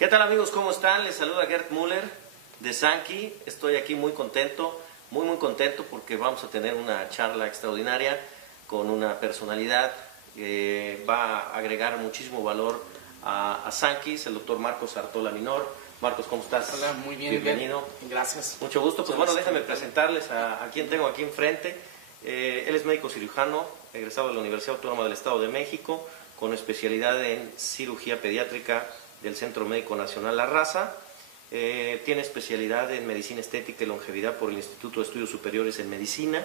¿Qué tal amigos? ¿Cómo están? Les saluda Gerd Müller de Sankey. Estoy aquí muy contento, muy contento porque vamos a tener una charla extraordinaria con una personalidad que va a agregar muchísimo valor a Sankey, es el doctor Marcos Artola Minor. Marcos, ¿cómo estás? Hola, muy bien. Bienvenido. Gracias. Mucho gusto. Pues bueno, déjame presentarles a quien tengo aquí enfrente. Él es médico cirujano, egresado de la Universidad Autónoma del Estado de México, con especialidad en cirugía pediátrica del Centro Médico Nacional La Raza. Tiene especialidad en medicina estética y longevidad por el Instituto de Estudios Superiores en Medicina.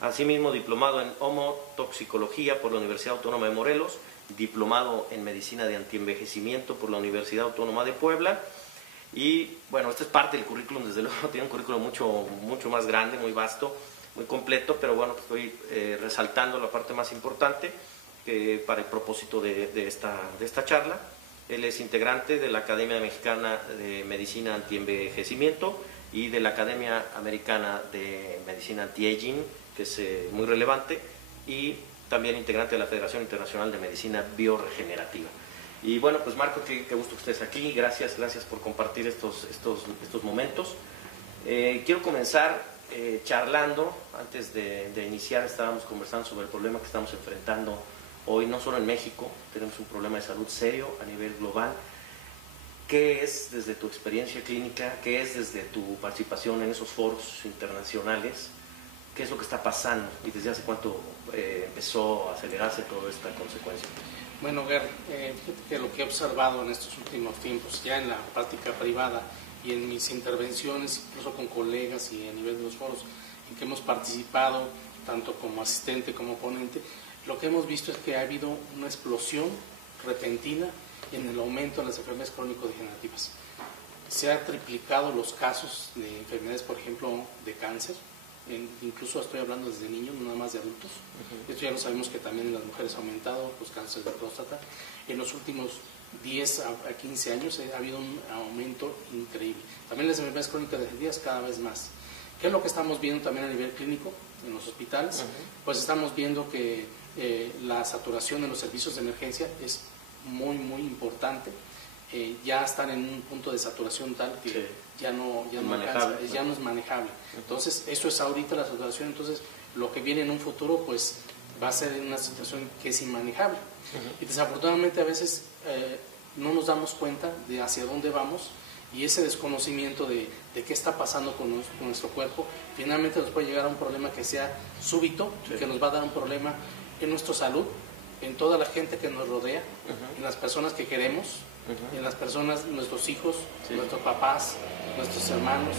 Asimismo, diplomado en homotoxicología por la Universidad Autónoma de Morelos, diplomado en medicina de antienvejecimiento por la Universidad Autónoma de Puebla. Y bueno, esta es parte del currículum, desde luego tiene un currículum mucho más grande, muy vasto, muy completo, pero bueno, estoy resaltando la parte más importante para el propósito de esta charla. Él es integrante de la Academia Mexicana de Medicina Antienvejecimiento y de la Academia Americana de Medicina Anti-Aging, que es muy relevante, y también integrante de la Federación Internacional de Medicina Bioregenerativa. Y bueno, pues Marco, qué gusto que estés aquí, gracias por compartir estos momentos. Quiero comenzar charlando. Antes de iniciar estábamos conversando sobre el problema que estamos enfrentando hoy, no solo en México, tenemos un problema de salud serio a nivel global. ¿Qué es desde tu experiencia clínica, qué es desde tu participación en esos foros internacionales, qué es lo que está pasando y desde hace cuánto empezó a acelerarse toda esta consecuencia? Bueno, Gerd, fíjate que lo que he observado en estos últimos tiempos, ya en la práctica privada y en mis intervenciones, incluso con colegas y a nivel de los foros en que hemos participado, tanto como asistente como ponente, lo que hemos visto es que ha habido una explosión repentina en el aumento de las enfermedades crónico-degenerativas. Se ha triplicado los casos de enfermedades, por ejemplo, de cáncer, incluso estoy hablando desde niños, no nada más de adultos. Esto ya lo sabemos que también en las mujeres ha aumentado los cánceres de próstata. En los últimos 10 a 15 años ha habido un aumento increíble. También las enfermedades crónico-degenerativas cada vez más. ¿Qué es lo que estamos viendo también a nivel clínico en los hospitales? Pues estamos viendo que la saturación en los servicios de emergencia es muy importante. Ya están en un punto de saturación tal que sí, ya no es manejable. Entonces, eso es ahorita la saturación. Entonces, lo que viene en un futuro, pues va a ser una situación que es inmanejable. Y desafortunadamente a veces no nos damos cuenta de hacia dónde vamos, y ese desconocimiento de qué está pasando con nuestro cuerpo, finalmente nos puede llegar a un problema que sea súbito, sí, y que nos va a dar un problema en nuestra salud, en toda la gente que nos rodea, en las personas que queremos, en las personas, nuestros hijos, sí, nuestros papás, nuestros hermanos.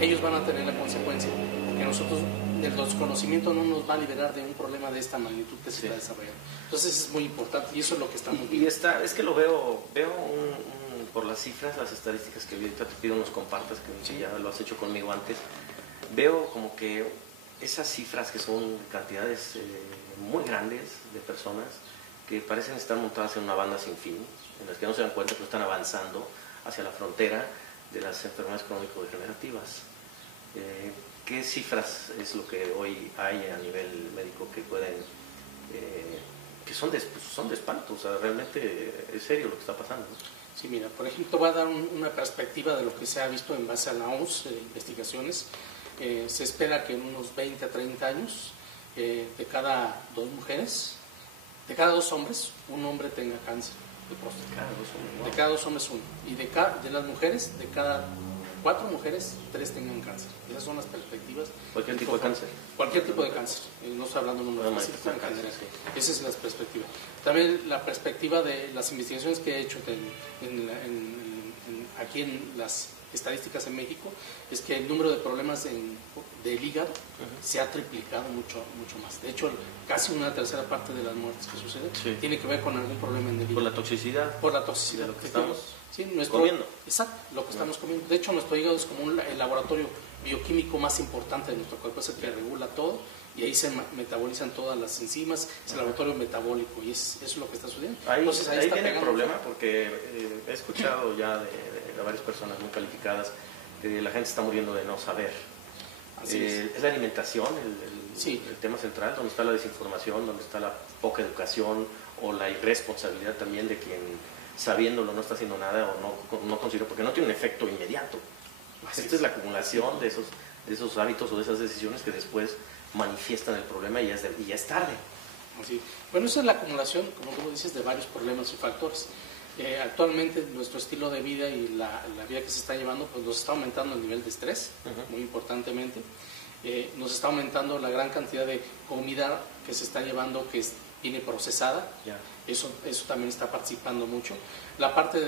Ellos van a tener la consecuencia, porque nosotros, el desconocimiento no nos va a liberar de un problema de esta magnitud que se está desarrollando. Entonces es muy importante, y eso es lo que estamos viendo. Es que lo veo por las cifras, las estadísticas que ahorita te pido nos compartas, que sí, ya lo has hecho conmigo antes. Veo como que esas cifras, que son cantidades muy grandes de personas que parecen estar montadas en una banda sin fin, en las que no se dan cuenta que están avanzando hacia la frontera de las enfermedades crónico-degenerativas. ¿Qué cifras es lo que hoy hay a nivel médico que pueden, que son de espanto? O sea, realmente es serio lo que está pasando, ¿no? Sí, mira, por ejemplo, voy a dar una perspectiva de lo que se ha visto en base a la OMS, investigaciones. Se espera que en unos 20 a 30 años, de cada 2 mujeres, de cada 2 hombres, un hombre tenga cáncer de próstata. De cada 2 hombres, uno. Y de las mujeres, de cada 4 mujeres, 3 tengan cáncer. Esas son las perspectivas. ¿Cualquier tipo de cáncer? Cualquier tipo de cáncer. No estoy hablando de un número específico en general. Sí. Esa es la perspectiva. También la perspectiva de las investigaciones que he hecho aquí en las estadísticas en México, es que el número de problemas del hígado se ha triplicado mucho más. De hecho, casi una tercera parte de las muertes que suceden tiene que ver con algún problema en el hígado. ¿Por la toxicidad? Por la toxicidad. De lo que estamos comiendo. Exacto, lo que estamos comiendo. De hecho, nuestro hígado es como el laboratorio bioquímico más importante de nuestro cuerpo, es el que regula todo, y ahí se metabolizan todas las enzimas, es el laboratorio metabólico, y eso es lo que está sucediendo. Entonces, ahí viene el problema, porque he escuchado ya de varias personas muy calificadas que la gente está muriendo de no saber. Es la alimentación el tema central, donde está la desinformación, donde está la poca educación o la irresponsabilidad también de quien sabiéndolo no está haciendo nada o no considera, porque no tiene un efecto inmediato. Esta es la acumulación de esos hábitos o de esas decisiones que después manifiestan el problema y ya es tarde. Así. Bueno, esa es la acumulación, como tú dices, de varios problemas y factores. Actualmente nuestro estilo de vida y la vida que se está llevando, pues nos está aumentando el nivel de estrés, muy importantemente. Nos está aumentando la gran cantidad de comida que se está llevando, que viene procesada. Eso también está participando mucho. La parte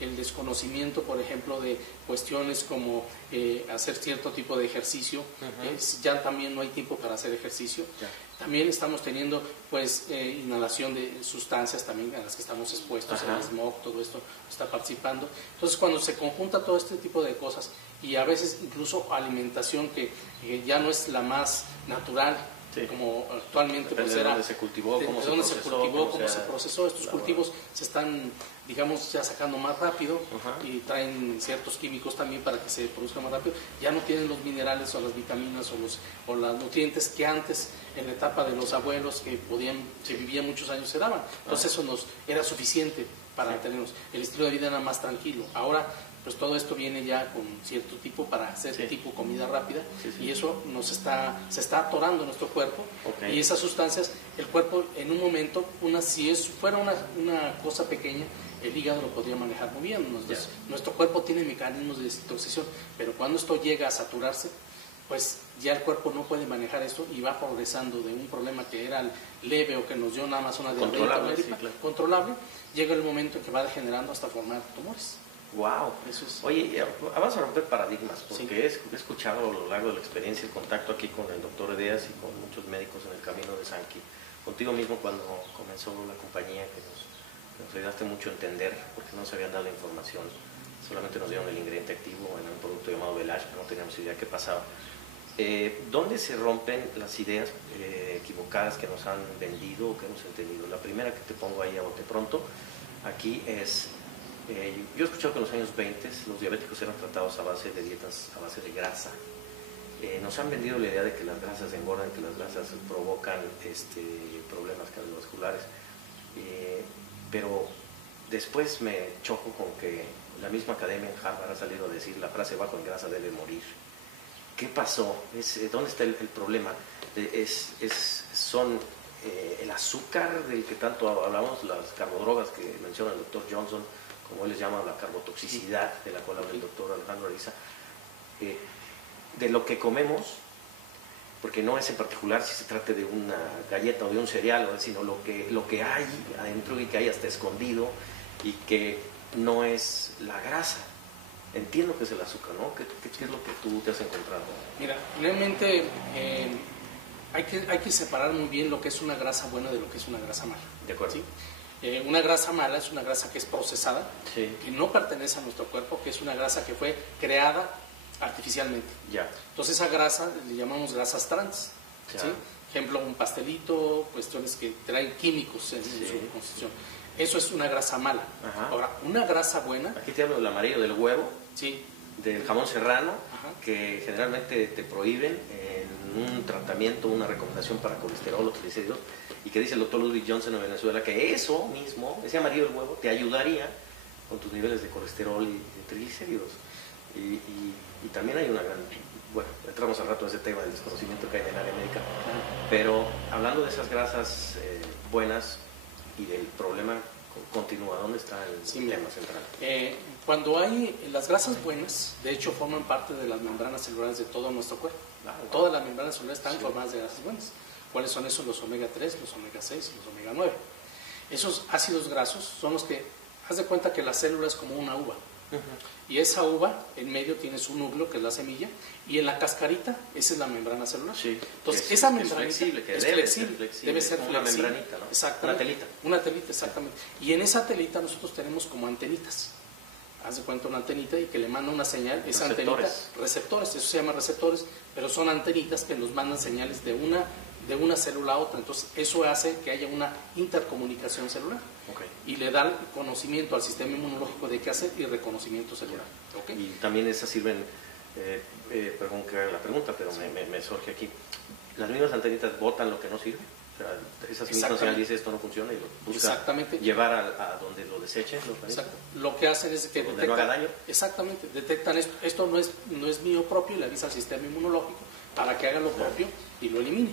del desconocimiento, por ejemplo, de cuestiones como hacer cierto tipo de ejercicio, ya también no hay tiempo para hacer ejercicio. También estamos teniendo pues inhalación de sustancias también a las que estamos expuestos, el smog, todo esto está participando. Entonces, cuando se conjunta todo este tipo de cosas y a veces incluso alimentación que ya no es la más natural, como actualmente pues era, de dónde se cultivó, cómo se procesó, estos cultivos se están, digamos, ya sacando más rápido y traen ciertos químicos también para que se produzca más rápido. Ya no tienen los minerales o las vitaminas o los nutrientes que antes en la etapa de los abuelos que vivían muchos años se daban. Entonces eso nos era suficiente para tenernos. El estilo de vida era más tranquilo. Ahora pues todo esto viene ya con cierto tipo para hacer tipo comida rápida y eso se está atorando en nuestro cuerpo y esas sustancias, el cuerpo en un momento, si fuera una cosa pequeña, el hígado lo podría manejar muy bien. Nuestro cuerpo tiene mecanismos de desintoxicación, pero cuando esto llega a saturarse, pues ya el cuerpo no puede manejar esto y va progresando de un problema que era leve o que nos dio nada más una diabetes controlable, llega el momento en que va degenerando hasta formar tumores. Wow. Oye, vamos a romper paradigmas, porque he escuchado a lo largo de la experiencia, el contacto aquí con el doctor Edeas y con muchos médicos en el camino de Sanki, contigo mismo cuando comenzó la compañía, que nos ayudaste mucho a entender, porque no se habían dado información, solamente nos dieron el ingrediente activo en un producto llamado Velash, pero no teníamos idea qué pasaba. ¿Dónde se rompen las ideas equivocadas que nos han vendido o que hemos entendido? La primera que te pongo ahí a bote pronto, aquí es... yo he escuchado que en los años 20 los diabéticos eran tratados a base de dietas, a base de grasa. Nos han vendido la idea de que las grasas engordan, que las grasas provocan problemas cardiovasculares. Pero después me choco con que la misma academia en Harvard ha salido a decir la frase bajo en grasa debe morir. ¿Qué pasó? ¿Dónde está el problema? Son el azúcar del que tanto hablamos, las carbodrogas que menciona el doctor Johnson, como él les llama la carbotoxicidad, de la cual habla el doctor Alejandro Ariza, de lo que comemos, porque no es en particular si se trate de una galleta o de un cereal, sino lo que hay adentro y que hay hasta escondido y que no es la grasa. Entiendo que es el azúcar, ¿no? ¿Qué es lo que tú te has encontrado? Mira, realmente hay que separar muy bien lo que es una grasa buena de lo que es una grasa mala. De acuerdo. ¿Sí? Una grasa mala es una grasa que es procesada, que no pertenece a nuestro cuerpo, que es una grasa que fue creada artificialmente. Entonces esa grasa le llamamos grasas trans. ¿Sí? Ejemplo, un pastelito, cuestiones que traen químicos en su constitución. Eso es una grasa mala. Ahora, una grasa buena... Aquí te hablo del amarillo del huevo, del jamón serrano, que generalmente te prohíben en un tratamiento, una recomendación para colesterol o triglicéridos, y que dice el doctor Ludwig Johnson en Venezuela que eso mismo, ese amarillo del huevo, te ayudaría con tus niveles de colesterol y de triglicéridos. Y también hay una gran... Bueno, entramos al rato en ese tema del desconocimiento que hay en el área médica, pero hablando de esas grasas buenas y del problema continúa, ¿dónde está el tema central? Cuando hay las grasas buenas, de hecho forman parte de las membranas celulares de todo nuestro cuerpo. Todas las membranas celulares están formadas de grasas buenas. ¿Cuáles son esos? Los omega 3, los omega 6, los omega 9. Esos ácidos grasos son los que, haz de cuenta que la célula es como una uva. Y esa uva, en medio tienes un núcleo, que es la semilla, y en la cascarita, esa es la membrana celular. Entonces, esa membranita es flexible, debe ser una membranita, ¿no? Exactamente. Una telita. Una telita, exactamente. Y en esa telita nosotros tenemos como antenitas. Haz de cuenta una antenita y que le manda una señal, esa antenita, receptores, eso se llama receptores, pero son antenitas que nos mandan señales de una célula a otra. Entonces, eso hace que haya una intercomunicación celular. Y le da conocimiento al sistema inmunológico de qué hacer y reconocimiento celular. Y también esas sirven, perdón que haga la pregunta, pero me surge aquí, ¿las mismas antenitas botan lo que no sirve? O sea, esa misma señal dice esto no funciona y lo busca llevar a donde lo desechen. Lo que hacen es que detectan, no haga daño. Exactamente, detectan esto no es mío propio y le avisa al sistema inmunológico para que haga lo propio y lo elimine.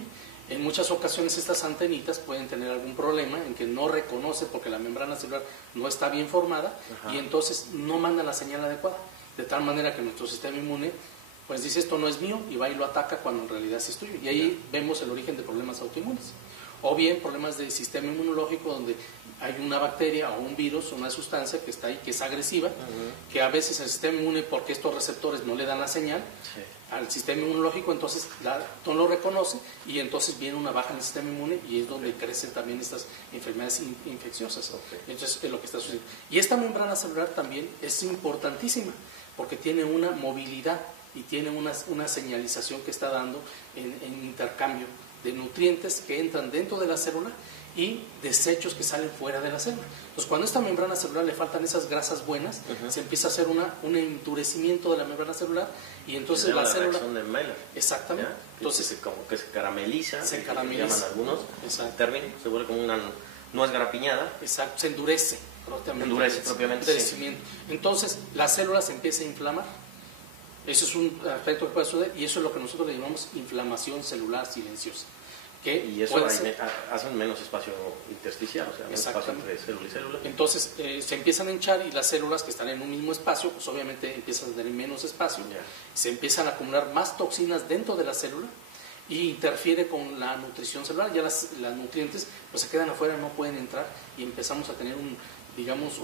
En muchas ocasiones estas antenitas pueden tener algún problema en que no reconoce porque la membrana celular no está bien formada y entonces no manda la señal adecuada, de tal manera que nuestro sistema inmune pues dice esto no es mío y va y lo ataca cuando en realidad sí es tuyo. Y ahí vemos el origen de problemas autoinmunes. O bien problemas del sistema inmunológico donde hay una bacteria o un virus o una sustancia que está ahí, que es agresiva, que a veces el sistema inmune, porque estos receptores no le dan la señal al sistema inmunológico, entonces no lo reconoce y entonces viene una baja en el sistema inmune y es donde crecen también estas enfermedades infecciosas. Entonces es lo que está sucediendo. Y esta membrana celular también es importantísima porque tiene una movilidad y tiene una señalización que está dando en intercambio de nutrientes que entran dentro de la célula y desechos que salen fuera de la célula. Entonces, cuando a esta membrana celular le faltan esas grasas buenas, se empieza a hacer un endurecimiento de la membrana celular y entonces la célula... de Miller. Exactamente. ¿Ya? Entonces, como que se carameliza, llaman algunos términos, se vuelve como una nuez garapiñada. Exacto, se endurece propiamente. Sí. Entonces, la célula se empieza a inflamar. Eso es un efecto que puede suceder y eso es lo que nosotros le llamamos inflamación celular silenciosa. Y eso hace menos espacio intersticial, o sea, menos espacio entre célula y célula. Entonces se empiezan a hinchar y las células que están en un mismo espacio, pues obviamente empiezan a tener menos espacio, se empiezan a acumular más toxinas dentro de la célula y interfiere con la nutrición celular, ya las nutrientes pues se quedan afuera, no pueden entrar y empezamos a tener un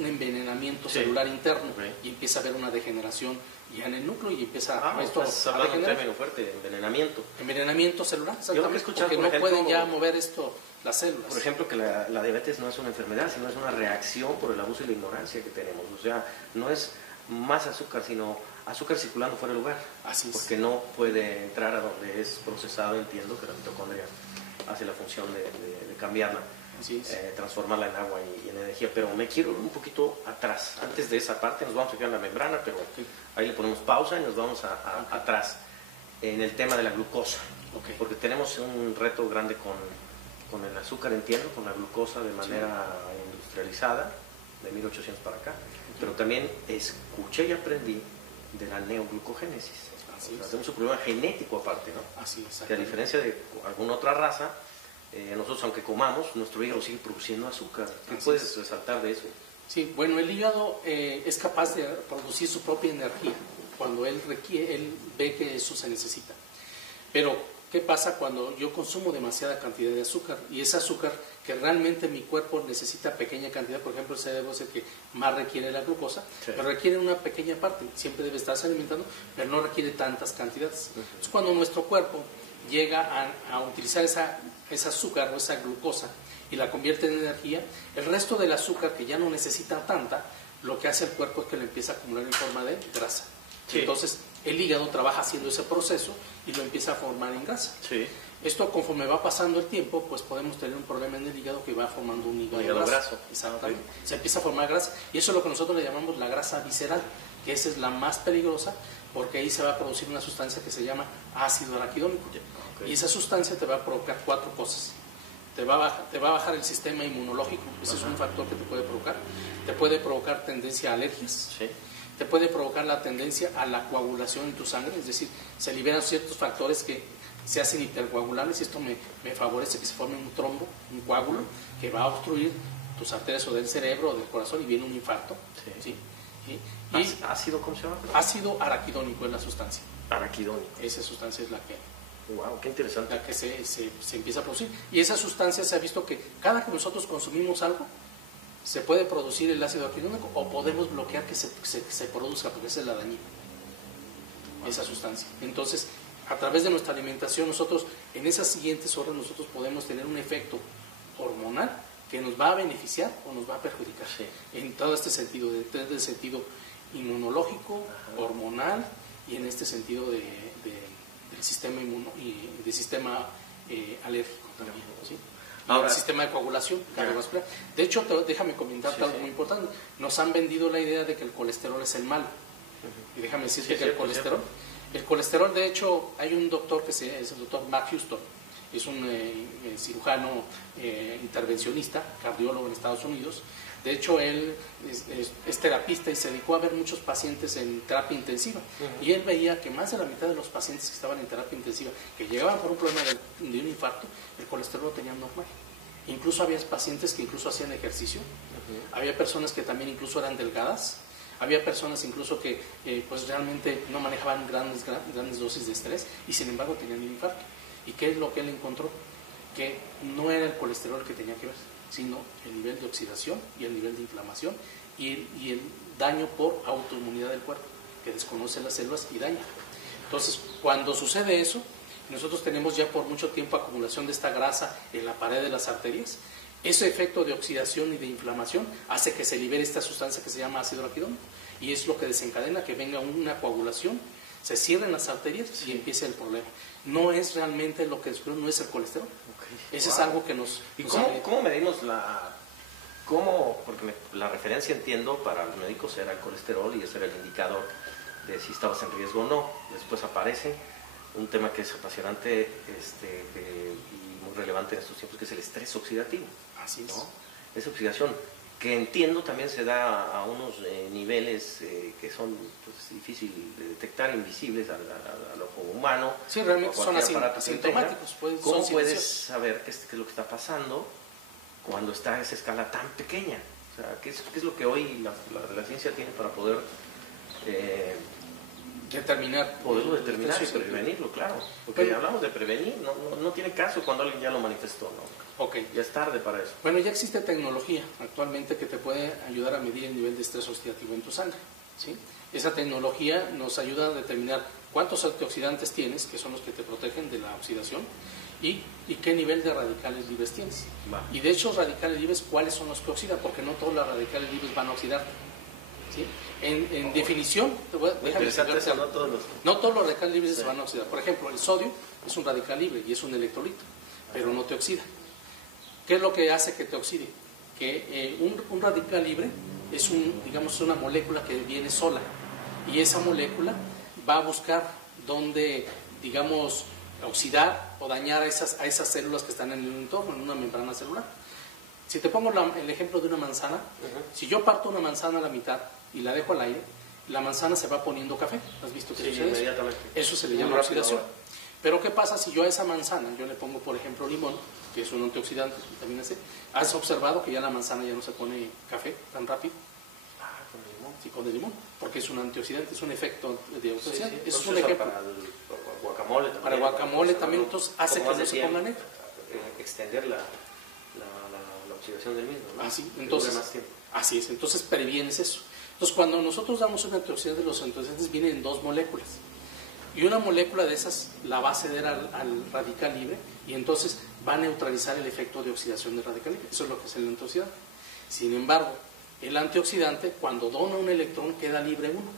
envenenamiento celular interno y empieza a haber una degeneración ya en el núcleo y empieza esto a hablando un término fuerte, envenenamiento celular, exactamente. Yo lo que he escuchado, porque no pueden ya mover esto las células. Por ejemplo, que la diabetes no es una enfermedad, sino es una reacción por el abuso y la ignorancia que tenemos. O sea, no es más azúcar, sino azúcar circulando fuera de lugar. Así es. Porque no puede entrar a donde es procesado, entiendo que la mitocondria hace la función de cambiarla. Transformarla en agua y en energía, pero me quiero ir un poquito atrás. Antes de esa parte nos vamos a quedar en la membrana, pero ahí le ponemos pausa y nos vamos atrás en el tema de la glucosa, porque tenemos un reto grande con el azúcar, entiendo, con la glucosa de manera industrializada de 1800 para acá, pero también escuché y aprendí de la neoglucogénesis. Tenemos un problema genético aparte, ¿no? Que a diferencia de alguna otra raza, nosotros aunque comamos, nuestro hígado sigue produciendo azúcar. ¿Qué puedes resaltar de eso? Sí, bueno, el hígado es capaz de producir su propia energía cuando él ve que eso se necesita. Pero, ¿qué pasa cuando yo consumo demasiada cantidad de azúcar? Y ese azúcar que realmente mi cuerpo necesita pequeña cantidad, por ejemplo, el cerebro es el que más requiere la glucosa, pero requiere una pequeña parte, siempre debe estarse alimentando, pero no requiere tantas cantidades. Entonces, cuando nuestro cuerpo llega a utilizar ese azúcar o esa glucosa y la convierte en energía, el resto del azúcar que ya no necesita tanta, lo que hace el cuerpo es que lo empieza a acumular en forma de grasa. Entonces el hígado trabaja haciendo ese proceso y lo empieza a formar en grasa. Esto, conforme va pasando el tiempo, pues podemos tener un problema en el hígado que va formando un hígado graso. Exactamente. Se empieza a formar grasa y eso es lo que nosotros le llamamos la grasa visceral, que esa es la más peligrosa porque ahí se va a producir una sustancia que se llama ácido araquidónico. Y esa sustancia te va a provocar 4 cosas. Te va a bajar el sistema inmunológico, ese es un factor que te puede provocar. Te puede provocar tendencia a alergias. Te puede provocar la tendencia a la coagulación en tu sangre, es decir, se liberan ciertos factores que se hacen hipercoagulables y esto me favorece que se forme un trombo, un coágulo, que va a obstruir tus arterias o del cerebro o del corazón y viene un infarto. Y ¿ácido cómo se llama? Ácido araquidónico es la sustancia. Araquidónico. Esa sustancia es la que... Wow, qué interesante. La que se empieza a producir. Y esa sustancia se ha visto que cada que nosotros consumimos algo, se puede producir el ácido araquidónico o podemos bloquear que se produzca, porque esa es la dañina, esa sustancia. Entonces, a través de nuestra alimentación, nosotros, en esas siguientes horas, nosotros podemos tener un efecto hormonal que nos va a beneficiar o nos va a perjudicar. En todo este sentido, desde el sentido inmunológico, hormonal y en este sentido del sistema y del sistema alérgico también, Ahora, el sistema de coagulación cardiovascular. De hecho, déjame comentarte algo muy importante. Nos han vendido la idea de que el colesterol es el malo. Y déjame decirte que el colesterol, de hecho, hay un doctor es el doctor Mark Houston. es un cirujano intervencionista, cardiólogo en Estados Unidos. De hecho, él es terapista y se dedicó a ver muchos pacientes en terapia intensiva. Y él veía que más de la mitad de los pacientes que estaban en terapia intensiva, que llegaban por un problema de un infarto, el colesterol lo tenían normal. Incluso había pacientes que incluso hacían ejercicio, había personas que también incluso eran delgadas, había personas incluso que pues realmente no manejaban grandes dosis de estrés y sin embargo tenían un infarto. ¿Y qué es lo que él encontró? Que no era el colesterol el que tenía que ver, sino el nivel de oxidación y el nivel de inflamación y el daño por autoinmunidad del cuerpo, que desconoce las células y daña. Entonces, cuando sucede eso, nosotros tenemos ya por mucho tiempo acumulación de esta grasa en la pared de las arterias. Ese efecto de oxidación y de inflamación hace que se libere esta sustancia que se llama ácido araquidónico y es lo que desencadena que venga una coagulación, se cierren las arterias y empieza el problema. No es realmente lo que descubrimos, no es el colesterol. Ese es algo que nos... ¿Y cómo medimos porque la referencia, entiendo, para los médicos era el colesterol y ese era el indicador de si estabas en riesgo o no. Después aparece un tema que es apasionante y muy relevante en estos tiempos, que es el estrés oxidativo. Así es. ¿No? Esa oxidación, que entiendo también se da a unos niveles que son pues, difíciles de detectar, invisibles al ojo humano. Sí, realmente son asintomáticos. ¿Cómo puedes saber qué es lo que está pasando cuando está a esa escala tan pequeña? O sea, ¿qué es lo que hoy la ciencia tiene para poder poderlo determinar y prevenirlo, claro? Porque hablamos de prevenir, no tiene caso cuando alguien ya lo manifestó, ¿no? Okay. Ya es tarde para eso. Bueno, ya existe tecnología actualmente que te puede ayudar a medir el nivel de estrés oxidativo en tu sangre, ¿sí? Esa tecnología nos ayuda a determinar cuántos antioxidantes tienes, que son los que te protegen de la oxidación, y qué nivel de radicales libres tienes. Y de hecho, radicales libres, ¿cuáles son los que oxidan? Porque no todos los radicales libres van a oxidar. ¿Sí? En definición, no todos los radicales libres se van a oxidar. Por ejemplo, el sodio es un radical libre y es un electrolito, pero no te oxida. ¿Qué es lo que hace que te oxide? Que un radical libre es una molécula que viene sola y esa molécula va a buscar dónde, digamos, oxidar o dañar a esas células que están en el entorno, en una membrana celular. Si te pongo el ejemplo de una manzana, si yo parto una manzana a la mitad y la dejo al aire, la manzana se va poniendo café. ¿Has visto que sucede inmediatamente? Eso se le llama oxidación. Pero ¿qué pasa si yo a esa manzana, yo le pongo por ejemplo limón, que es un antioxidante, vitamina C? ¿Has observado que ya la manzana ya no se pone café tan rápido? Con el limón. Sí, con el limón, porque es un antioxidante, es un efecto de antioxidante. Es un ejemplo. Para el guacamole también. Para el guacamole también, entonces hace que no se ponga negro. Extender la oxidación del mismo, ¿no? Así es, entonces previenes eso. Entonces cuando nosotros damos un antioxidante, los antioxidantes vienen en dos moléculas. Y una molécula de esas la va a ceder al radical libre y entonces va a neutralizar el efecto de oxidación del radical libre. Eso es lo que es el antioxidante. Sin embargo, el antioxidante, cuando dona un electrón, queda libre uno.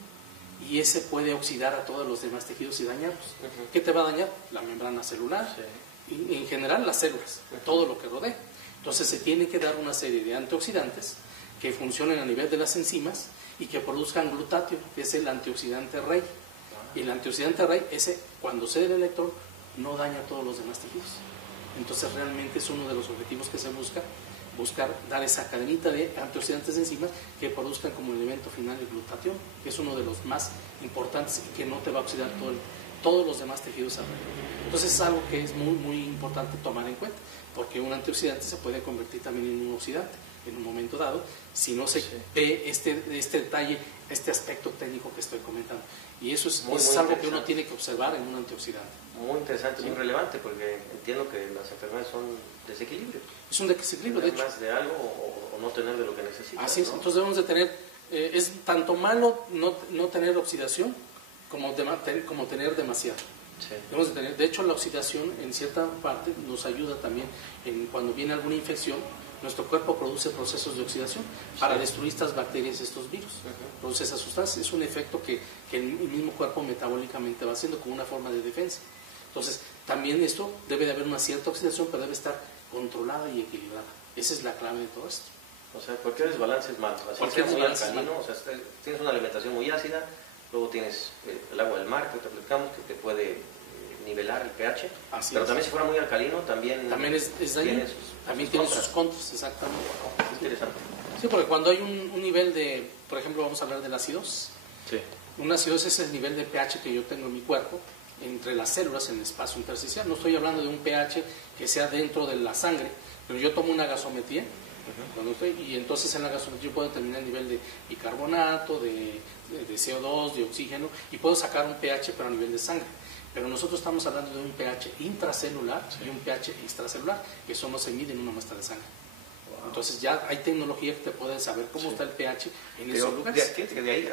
Y ese puede oxidar a todos los demás tejidos y dañarlos. ¿Qué te va a dañar? La membrana celular, y en general las células, todo lo que rodea. Entonces se tiene que dar una serie de antioxidantes que funcionen a nivel de las enzimas y que produzcan glutatio, que es el antioxidante rey. Y el antioxidante rey, cuando cede el electrón, no daña a todos los demás tejidos. Entonces realmente es uno de los objetivos que se buscar dar esa cadenita de antioxidantes de enzimas que produzcan como elemento final el glutatión, que es uno de los más importantes y que no te va a oxidar todos los demás tejidos alrededor. Entonces es algo que es muy, muy importante tomar en cuenta, porque un antioxidante se puede convertir también en un oxidante en un momento dado, si no se ve este detalle, este aspecto técnico que estoy comentando. Y eso es algo que uno tiene que observar en un antioxidante. Muy interesante, muy relevante, porque entiendo que las enfermedades son desequilibrio. Es un desequilibrio, de hecho. Más de algo o no tener de lo que necesitas. Así es, ¿no? entonces debemos de tener, es tanto malo no tener oxidación como tener demasiado. Sí. Debemos de tener, de hecho la oxidación en cierta parte nos ayuda también cuando viene alguna infección. Nuestro cuerpo produce procesos de oxidación para destruir estas bacterias, estos virus. Produce esas sustancias. Es un efecto que el mismo cuerpo metabólicamente va haciendo como una forma de defensa. Entonces, también esto debe de haber una cierta oxidación, pero debe estar controlada y equilibrada. Esa es la clave de todo esto. O sea, cualquier desbalance es malo. Cualquier desbalance es malo. O sea, tienes una alimentación muy ácida, luego tienes el agua del mar, que te platicamos, que te puede nivelar el pH, Así pero es. también si fuera muy alcalino, también es dañino. tiene También tiene sus contras, exactamente. Es interesante. Sí, porque cuando hay un nivel de, por ejemplo, vamos a hablar de la acidosis. Sí. Una acidosis es el nivel de pH que yo tengo en mi cuerpo entre las células en el espacio intersticial. No estoy hablando de un pH que sea dentro de la sangre, pero yo tomo una gasometría y entonces en la gasometría yo puedo determinar el nivel de bicarbonato, de CO2, de oxígeno, y puedo sacar un pH pero a nivel de sangre. Pero nosotros estamos hablando de un pH intracelular y un pH extracelular, que eso no se mide en una muestra de sangre. Wow. Entonces ya hay tecnología que te puede saber cómo está el pH en esos lugares. Fíjate que de ahí,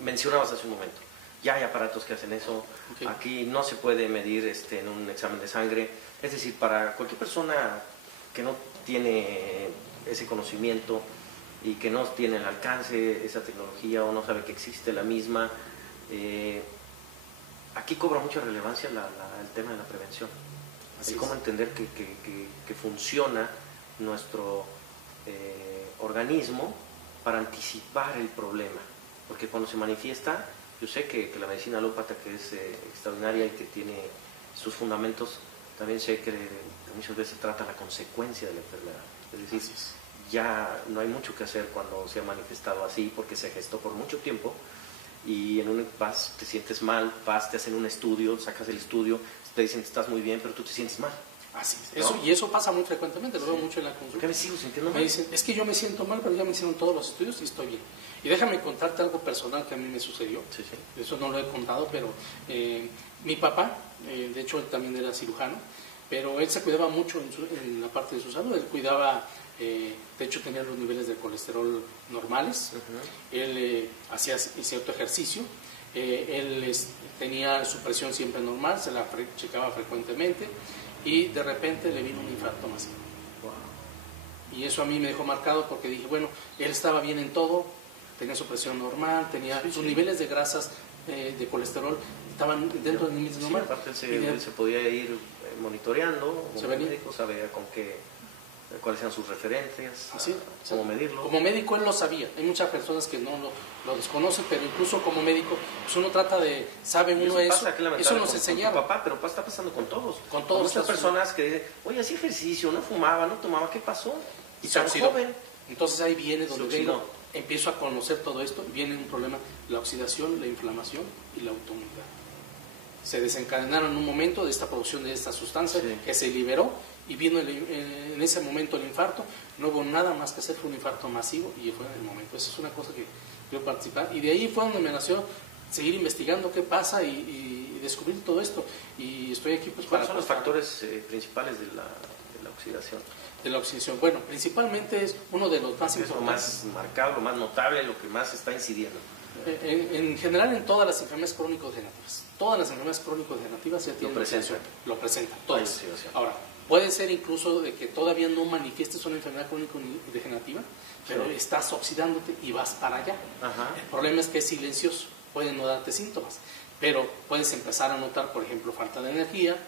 mencionabas hace un momento, ya hay aparatos que hacen eso. Okay. Aquí no se puede medir en un examen de sangre. Es decir, para cualquier persona que no tiene ese conocimiento y que no tiene al alcance esa tecnología o no sabe que existe la misma, aquí cobra mucha relevancia el tema de la prevención. Así cómo entender que funciona nuestro organismo para anticipar el problema. Porque cuando se manifiesta, yo sé que la medicina alópata, que es extraordinaria y que tiene sus fundamentos, también sé que muchas veces trata la consecuencia de la enfermedad. Es decir, ya no hay mucho que hacer cuando se ha manifestado así, porque se gestó por mucho tiempo, y en un vas, te sientes mal, vas, te hacen un estudio, sacas el estudio, te dicen que estás muy bien, pero tú te sientes mal. Así es. ¿No? Y eso pasa muy frecuentemente, lo veo mucho en la consulta. ¿Por qué me sigo sintiendo mal? Me dicen, es que yo me siento mal, pero ya me hicieron todos los estudios y estoy bien. Y déjame contarte algo personal que a mí me sucedió. Sí. Eso no lo he contado, pero mi papá, de hecho él también era cirujano, pero él se cuidaba mucho en la parte de su salud. Él cuidaba, de hecho tenía los niveles de colesterol normales. Él hacía cierto ejercicio. Él tenía su presión siempre normal, se la checaba frecuentemente, y de repente le vino un infarto masivo. Wow. Y eso a mí me dejó marcado, porque dije, bueno, él estaba bien en todo, tenía su presión normal, tenía sus niveles de grasas, de colesterol, estaban dentro de niveles normales. Aparte él se podía ir monitoreando, como médico, sabía cuáles eran sus referencias, cómo medirlo. Como médico él lo sabía. Hay muchas personas que no lo desconocen, pero incluso como médico, pues uno trata de, sabe uno eso, eso nos enseñaron. Papá, pero está pasando con todos. Con todos. Muchas personas que dicen, oye, hacía ejercicio, no fumaba, no tomaba, ¿qué pasó? Y tan joven. Entonces ahí viene donde digo, empiezo a conocer todo esto, viene un problema, la oxidación, la inflamación y la autoinmunidad. Se desencadenaron en un momento de esta producción de esta sustancia que se liberó, y vino en ese momento el infarto. No hubo nada más que hacer, fue un infarto masivo y fue en el momento. Eso es una cosa que quiero participar, y de ahí fue donde me nació seguir investigando qué pasa y descubrir todo esto, y estoy aquí pues ¿Cuáles son los factores principales de la oxidación? De la oxidación, bueno, principalmente es uno de los más importantes. Lo más marcado, lo más notable, lo que más está incidiendo. En general, en todas las enfermedades crónico-degenerativas, todas las enfermedades crónico-degenerativas ya tienen lo presentan, todas. Ahora, puede ser incluso de que todavía no manifiestes una enfermedad crónico-degenerativa, pero estás oxidándote y vas para allá. El problema es que es silencioso, puede no darte síntomas, pero puedes empezar a notar, por ejemplo, falta de energía,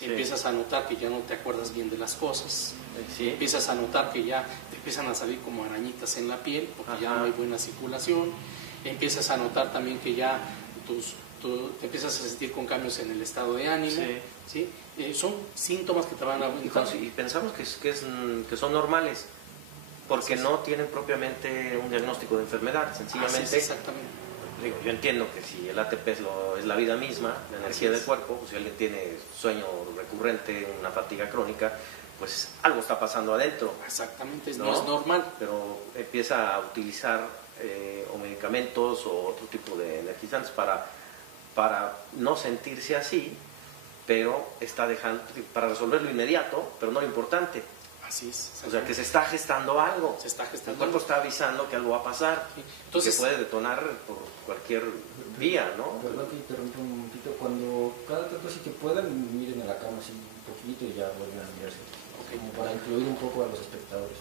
empiezas a notar que ya no te acuerdas bien de las cosas, empiezas a notar que ya te empiezan a salir como arañitas en la piel, porque ya no hay buena circulación, empiezas a notar también que ya te empiezas a sentir con cambios en el estado de ánimo, ¿sí? Son síntomas que te van a... Y pensamos que son normales, porque no tienen propiamente un diagnóstico de enfermedad, sencillamente. Exactamente. Digo, yo entiendo que si el ATP es la vida misma, la energía del cuerpo, pues si alguien tiene sueño recurrente, una fatiga crónica, pues algo está pasando adentro. Exactamente, no es normal. Pero empieza a utilizar o medicamentos o otro tipo de energizantes para no sentirse así, pero está dejando para resolver lo inmediato, pero no lo importante. Así es. O sea, que se está gestando algo. Se está gestando. El cuerpo está avisando que algo va a pasar. Entonces, que puede detonar por cualquier vía, ¿no? Perdón que interrumpa un momentito. Cuando cada tanto, si que puedan, miren a la cama así un poquito y ya vuelven a mirarse. Como para incluir un poco a los espectadores.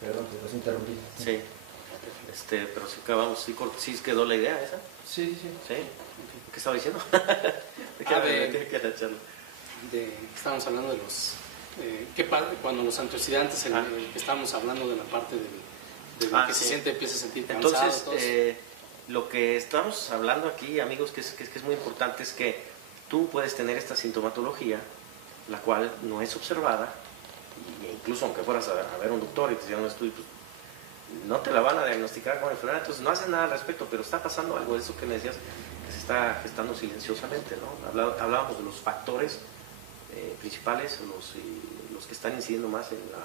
Perdón, te vas a interrumpir. Sí. Pero si acabamos, ¿sí quedó la idea esa? Sí. ¿Qué estaba diciendo? Estábamos hablando de los... cuando los antioxidantes, que estábamos hablando de la parte de lo que se siente, empieza a sentir cansado. Entonces, Lo que estamos hablando aquí, amigos, que es muy importante, es que tú puedes tener esta sintomatología, la cual no es observada, e incluso aunque fueras a ver un doctor y te hicieran un estudio, pues, no te la van a diagnosticar con enfermedad, entonces no haces nada al respecto, pero está pasando algo de eso que me decías, que se está gestando silenciosamente, ¿no? Hablábamos de los factores principales, los que están incidiendo más en la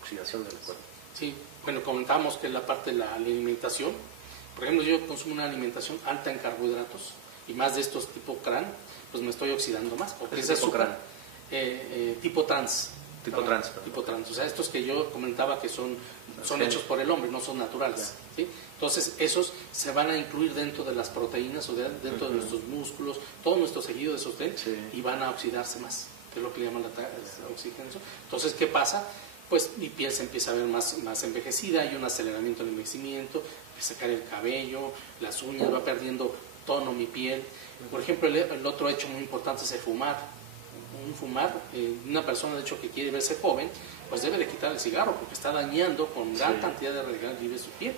oxidación del cuerpo. Sí, bueno, comentábamos que la parte de la alimentación, por ejemplo, yo consumo una alimentación alta en carbohidratos y más de estos tipo CRAN, pues me estoy oxidando más, porque es tipo azúcar tipo trans. Tipo trans. Tipo trans, o sea, estos que yo comentaba que son hechos por el hombre, no son naturales. ¿Sí? Entonces, esos se van a incluir dentro de las proteínas o dentro de nuestros músculos, todo nuestro tejido de sostén, y van a oxidarse más, que es lo que le llaman la oxigenación. Entonces, ¿qué pasa? Pues mi piel se empieza a ver más envejecida, hay un aceleramiento del envejecimiento, empieza a caer el cabello, las uñas, va perdiendo tono mi piel. Por ejemplo, el otro hecho muy importante es el fumar. Una persona de hecho que quiere verse joven, pues debe de quitar el cigarro porque está dañando con gran cantidad de radicales libres su piel.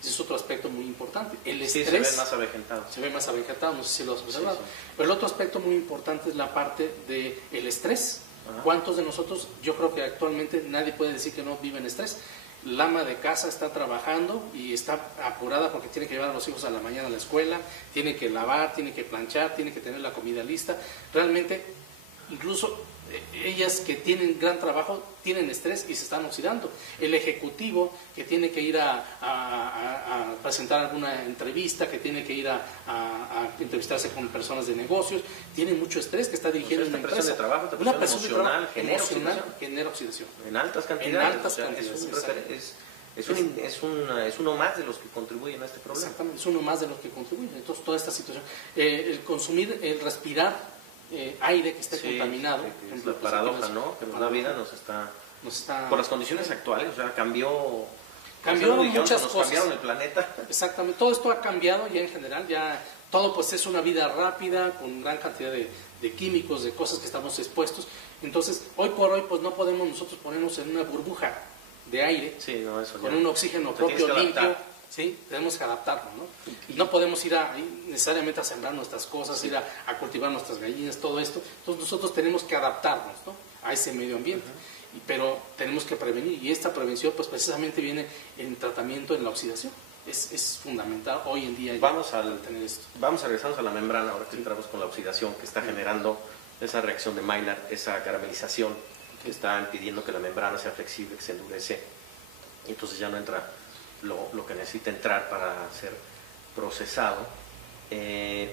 Ese es otro aspecto muy importante. El estrés se ve más avejentado. Se ve más avejentado, no sé si lo has observado. Pero el otro aspecto muy importante es la parte del estrés. ¿Cuántos de nosotros, yo creo que actualmente nadie puede decir que no vive en estrés? La ama de casa está trabajando y está apurada porque tiene que llevar a los hijos a la mañana a la escuela, tiene que lavar, tiene que planchar, tiene que tener la comida lista. Realmente, incluso ellas que tienen gran trabajo tienen estrés y se están oxidando. El ejecutivo que tiene que ir a presentar alguna entrevista, que tiene que ir a entrevistarse con personas de negocios, tiene mucho estrés, que está dirigiendo una empresa. Una presión emocional, genera oxidación. En altas cantidades. Es uno más de los que contribuyen a este problema. Exactamente, es uno más de los que contribuyen. Entonces, toda esta situación. El consumir, el respirar aire que esté contaminado. Es la paradoja, ¿no? Que la vida nos está... Por las condiciones actuales, o sea, cambió muchas cosas. Cambiaron el planeta. Exactamente, todo esto ha cambiado ya en general, ya todo pues es una vida rápida, con gran cantidad de químicos, de cosas que estamos expuestos. Entonces, hoy por hoy, pues no podemos nosotros ponernos en una burbuja de aire, con un oxígeno propio limpio. Sí, tenemos que adaptarnos, ¿no? Y no podemos ir necesariamente a sembrar nuestras cosas, ir a cultivar nuestras gallinas, todo esto. Entonces nosotros tenemos que adaptarnos, ¿no?, a ese medio ambiente. Pero tenemos que prevenir, y esta prevención pues precisamente viene en tratamiento en la oxidación. Es fundamental hoy en día tener esto. Vamos a regresarnos a la membrana ahora que entramos con la oxidación que está generando esa reacción de Maillard, esa caramelización que está impidiendo que la membrana sea flexible, que se endurece, y entonces ya no entra lo que necesita entrar para ser procesado. En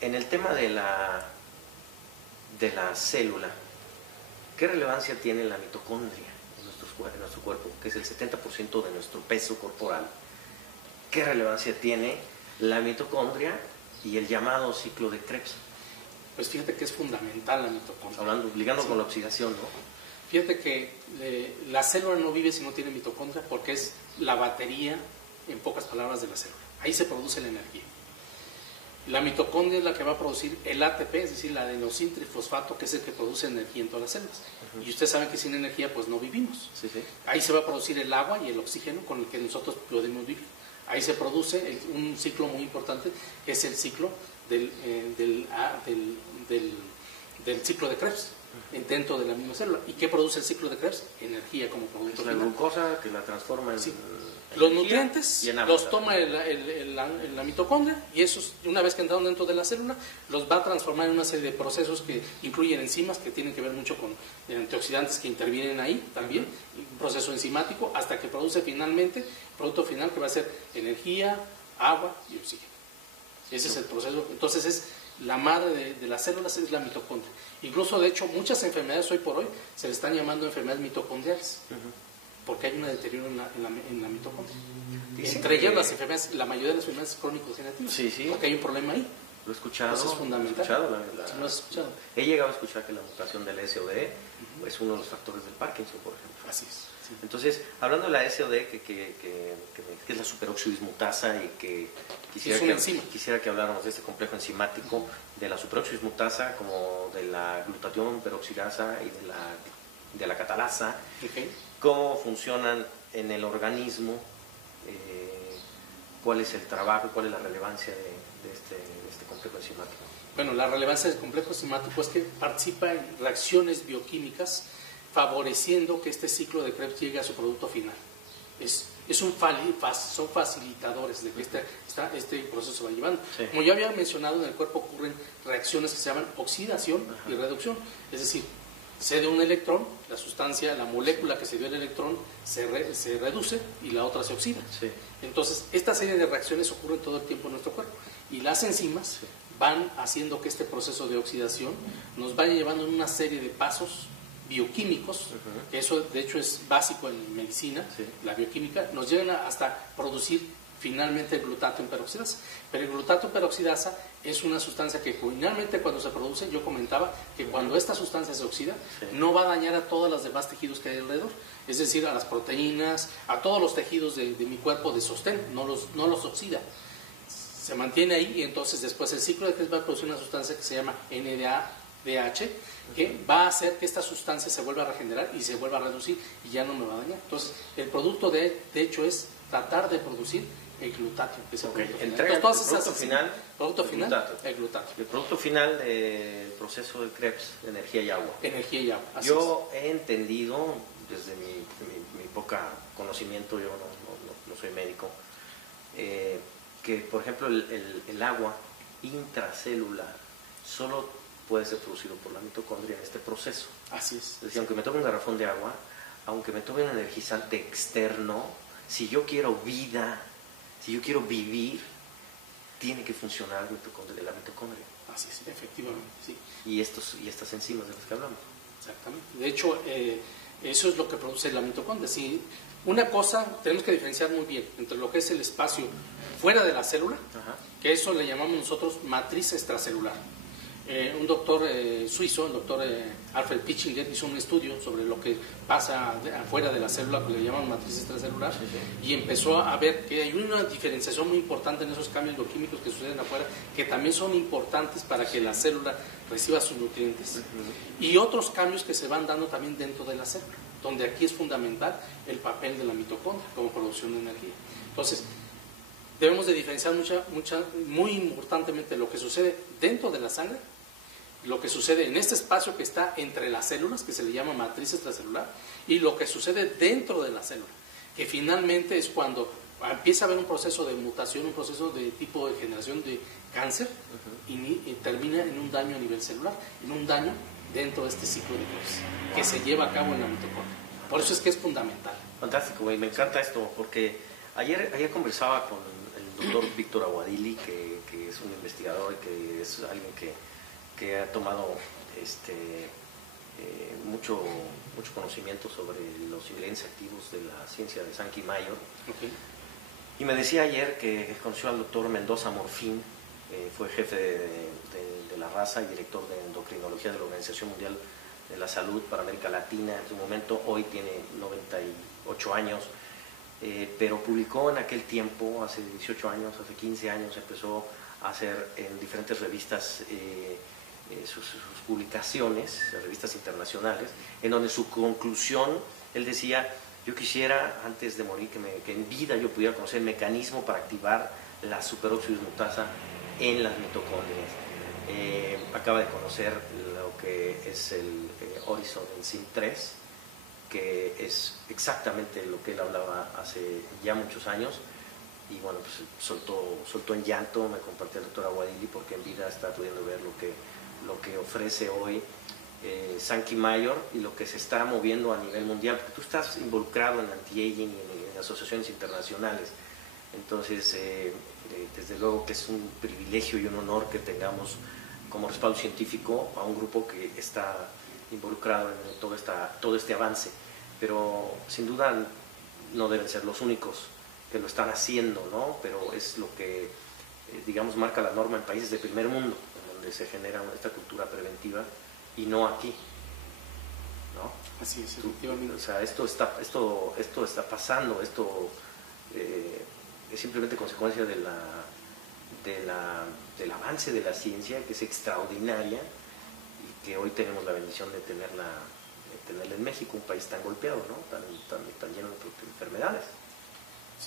el tema de la célula, ¿qué relevancia tiene la mitocondria en nuestro cuerpo, que es el 70% de nuestro peso corporal? ¿Qué relevancia tiene la mitocondria y el llamado ciclo de Krebs? Pues fíjate que es fundamental la mitocondria. Ligando con la oxidación, ¿no? Fíjate que la célula no vive si no tiene mitocondria, porque es la batería, en pocas palabras, de la célula. Ahí se produce la energía. La mitocondria es la que va a producir el ATP, es decir, la adenosín trifosfato, que es el que produce energía en todas las células. Y ustedes saben que sin energía pues no vivimos. Ahí se va a producir el agua y el oxígeno con el que nosotros podemos vivir. Ahí se produce un ciclo muy importante, que es el ciclo del ciclo de Krebs dentro de la misma célula. ¿Y qué produce el ciclo de Krebs? Energía como producto final. La glucosa que la transforma en los nutrientes los toma la mitocondria, y esos, una vez que entraron dentro de la célula, los va a transformar en una serie de procesos que incluyen enzimas, que tienen que ver mucho con antioxidantes que intervienen ahí también, un proceso enzimático, hasta que produce finalmente producto final que va a ser energía, agua y oxígeno. Ese es el proceso. Entonces es la madre de las células, es la mitocondria. Incluso, de hecho, muchas enfermedades hoy por hoy se le están llamando enfermedades mitocondriales, porque hay un deterioro en la mitocondria. Entre ellas las enfermedades, la mayoría de las enfermedades crónico-degenerativas, porque hay un problema ahí. Lo he escuchado. Eso es fundamental. ¿Lo has escuchado? He llegado a escuchar que la mutación del SOD es uno de los factores del Parkinson, por ejemplo. Así es. Sí. Entonces, hablando de la SOD, que es la superoxidismutasa, y que quisiera que habláramos de este complejo enzimático, de la superoxidismutasa, como de la glutatión peroxidasa y de la catalasa, cómo funcionan en el organismo, cuál es el trabajo, cuál es la relevancia de este complejo enzimático. Bueno, la relevancia del complejo enzimático es que participa en reacciones bioquímicas favoreciendo que este ciclo de Krebs llegue a su producto final. Son facilitadores de que este proceso se va llevando. Sí. Como ya había mencionado, en el cuerpo ocurren reacciones que se llaman oxidación y reducción. Es decir, cede un electrón, la sustancia, la molécula que se dio el electrón se reduce y la otra se oxida. Sí. Entonces, esta serie de reacciones ocurren todo el tiempo en nuestro cuerpo. Y las enzimas van haciendo que este proceso de oxidación nos vaya llevando en una serie de pasos bioquímicos, que eso de hecho es básico en medicina, la bioquímica, nos llegan hasta producir finalmente el glutato en peroxidasa. Pero el glutato peroxidasa es una sustancia que finalmente cuando se produce, yo comentaba que cuando esta sustancia se oxida, no va a dañar a todos los demás tejidos que hay alrededor, es decir, a las proteínas, a todos los tejidos de mi cuerpo de sostén, no los oxida. Se mantiene ahí y entonces después el ciclo de Krebs va a producir una sustancia que se llama NADH, que va a hacer que esta sustancia se vuelva a regenerar y se vuelva a reducir y ya no me va a dañar. Entonces, el producto de hecho es tratar de producir el glutato. Entrega el producto final, el glutato. El producto final del proceso de Krebs, energía y agua. Energía y agua. Yo he entendido, desde mi poca conocimiento, yo no soy médico, que por ejemplo el agua intracelular solo puede ser producido por la mitocondria en este proceso. Así es. Es decir, aunque me tome un garrafón de agua, aunque me tome un energizante externo, si yo quiero vida, si yo quiero vivir, tiene que funcionar la mitocondria. Así es, efectivamente, sí. Y estas enzimas de las que hablamos. Exactamente. De hecho, eso es lo que produce la mitocondria. Si una cosa, tenemos que diferenciar muy bien entre lo que es el espacio fuera de la célula, que eso le llamamos nosotros matriz extracelular. Un doctor suizo, el doctor Alfred Pichinger, hizo un estudio sobre lo que pasa afuera de la célula, que le llaman matriz extracelular, y empezó a ver que hay una diferenciación muy importante en esos cambios bioquímicos que suceden afuera, que también son importantes para que la célula reciba sus nutrientes, y otros cambios que se van dando también dentro de la célula, donde aquí es fundamental el papel de la mitocondria como producción de energía. Entonces, debemos de diferenciar muy importantemente lo que sucede dentro de la sangre, lo que sucede en este espacio que está entre las células, que se le llama matriz extracelular, y lo que sucede dentro de la célula, que finalmente es cuando empieza a haber un proceso de mutación, un proceso de tipo de generación de cáncer, y termina en un daño a nivel celular, en un daño dentro de este ciclo de Krebs, que se lleva a cabo en la mitocondria. Por eso es que es fundamental. Fantástico, güey, me encanta esto, porque ayer conversaba con el doctor Víctor Aguadili, que es un investigador y que es alguien que ha tomado mucho conocimiento sobre los ingredientes activos de la ciencia de Sankey Mayer. Y me decía ayer que conoció al doctor Mendoza Morfín, fue jefe de la raza y director de endocrinología de la Organización Mundial de la Salud para América Latina en su momento. Hoy tiene 98 años, pero publicó en aquel tiempo, hace 18 años, hace 15 años, empezó a hacer en diferentes revistas sus publicaciones, revistas internacionales, en donde su conclusión, él decía: yo quisiera, antes de morir, que en vida yo pudiera conocer el mecanismo para activar la superóxido dismutasa en las mitocondrias. Acaba de conocer lo que es el Horizon Enzym 3, que es exactamente lo que él hablaba hace ya muchos años, y bueno, pues soltó en llanto, me compartió el doctor Aguadili, porque en vida está pudiendo ver lo que ofrece hoy Sankey Mayer y lo que se está moviendo a nivel mundial, porque tú estás involucrado en anti-aging y en asociaciones internacionales. Entonces, desde luego que es un privilegio y un honor que tengamos como respaldo científico a un grupo que está involucrado en todo este avance, pero sin duda no deben ser los únicos que lo están haciendo, ¿no? Pero es lo que, digamos, marca la norma en países de primer mundo, en donde se genera esta cultura preventiva, y no aquí, ¿no? Así es, efectivamente. O sea, esto está pasando, esto es simplemente consecuencia del avance de la ciencia, que es extraordinaria, y que hoy tenemos la bendición de tenerla en México, un país tan golpeado, ¿no? tan lleno de enfermedades.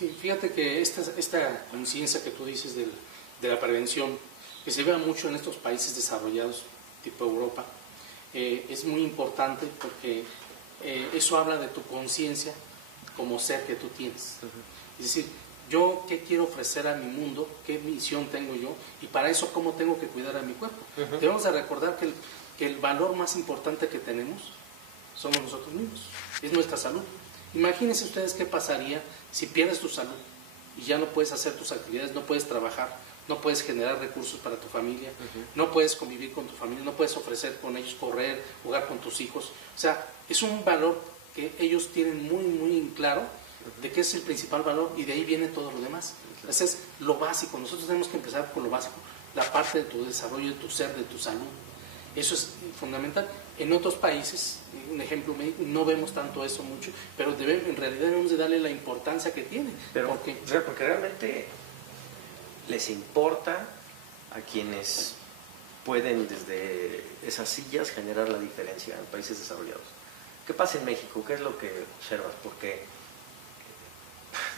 Sí, fíjate que esta conciencia que tú dices de la prevención, que se ve mucho en estos países desarrollados, tipo Europa, es muy importante porque eso habla de tu conciencia como ser que tú tienes. Es decir, yo qué quiero ofrecer a mi mundo, qué misión tengo yo, y para eso cómo tengo que cuidar a mi cuerpo. Debemos de recordar que el valor más importante que tenemos somos nosotros mismos, es nuestra salud. Imagínense ustedes qué pasaría si pierdes tu salud y ya no puedes hacer tus actividades, no puedes trabajar, no puedes generar recursos para tu familia, no puedes convivir con tu familia, no puedes ofrecer con ellos, correr, jugar con tus hijos. O sea, es un valor que ellos tienen muy, muy en claro de qué es el principal valor, y de ahí viene todo lo demás. Ese es lo básico. Nosotros tenemos que empezar por lo básico, la parte de tu desarrollo, de tu ser, de tu salud. Eso es fundamental. En otros países, un ejemplo, no vemos tanto eso mucho, pero en realidad debemos de darle la importancia que tiene. Porque realmente les importa a quienes pueden desde esas sillas generar la diferencia en países desarrollados. ¿Qué pasa en México? ¿Qué es lo que observas? Porque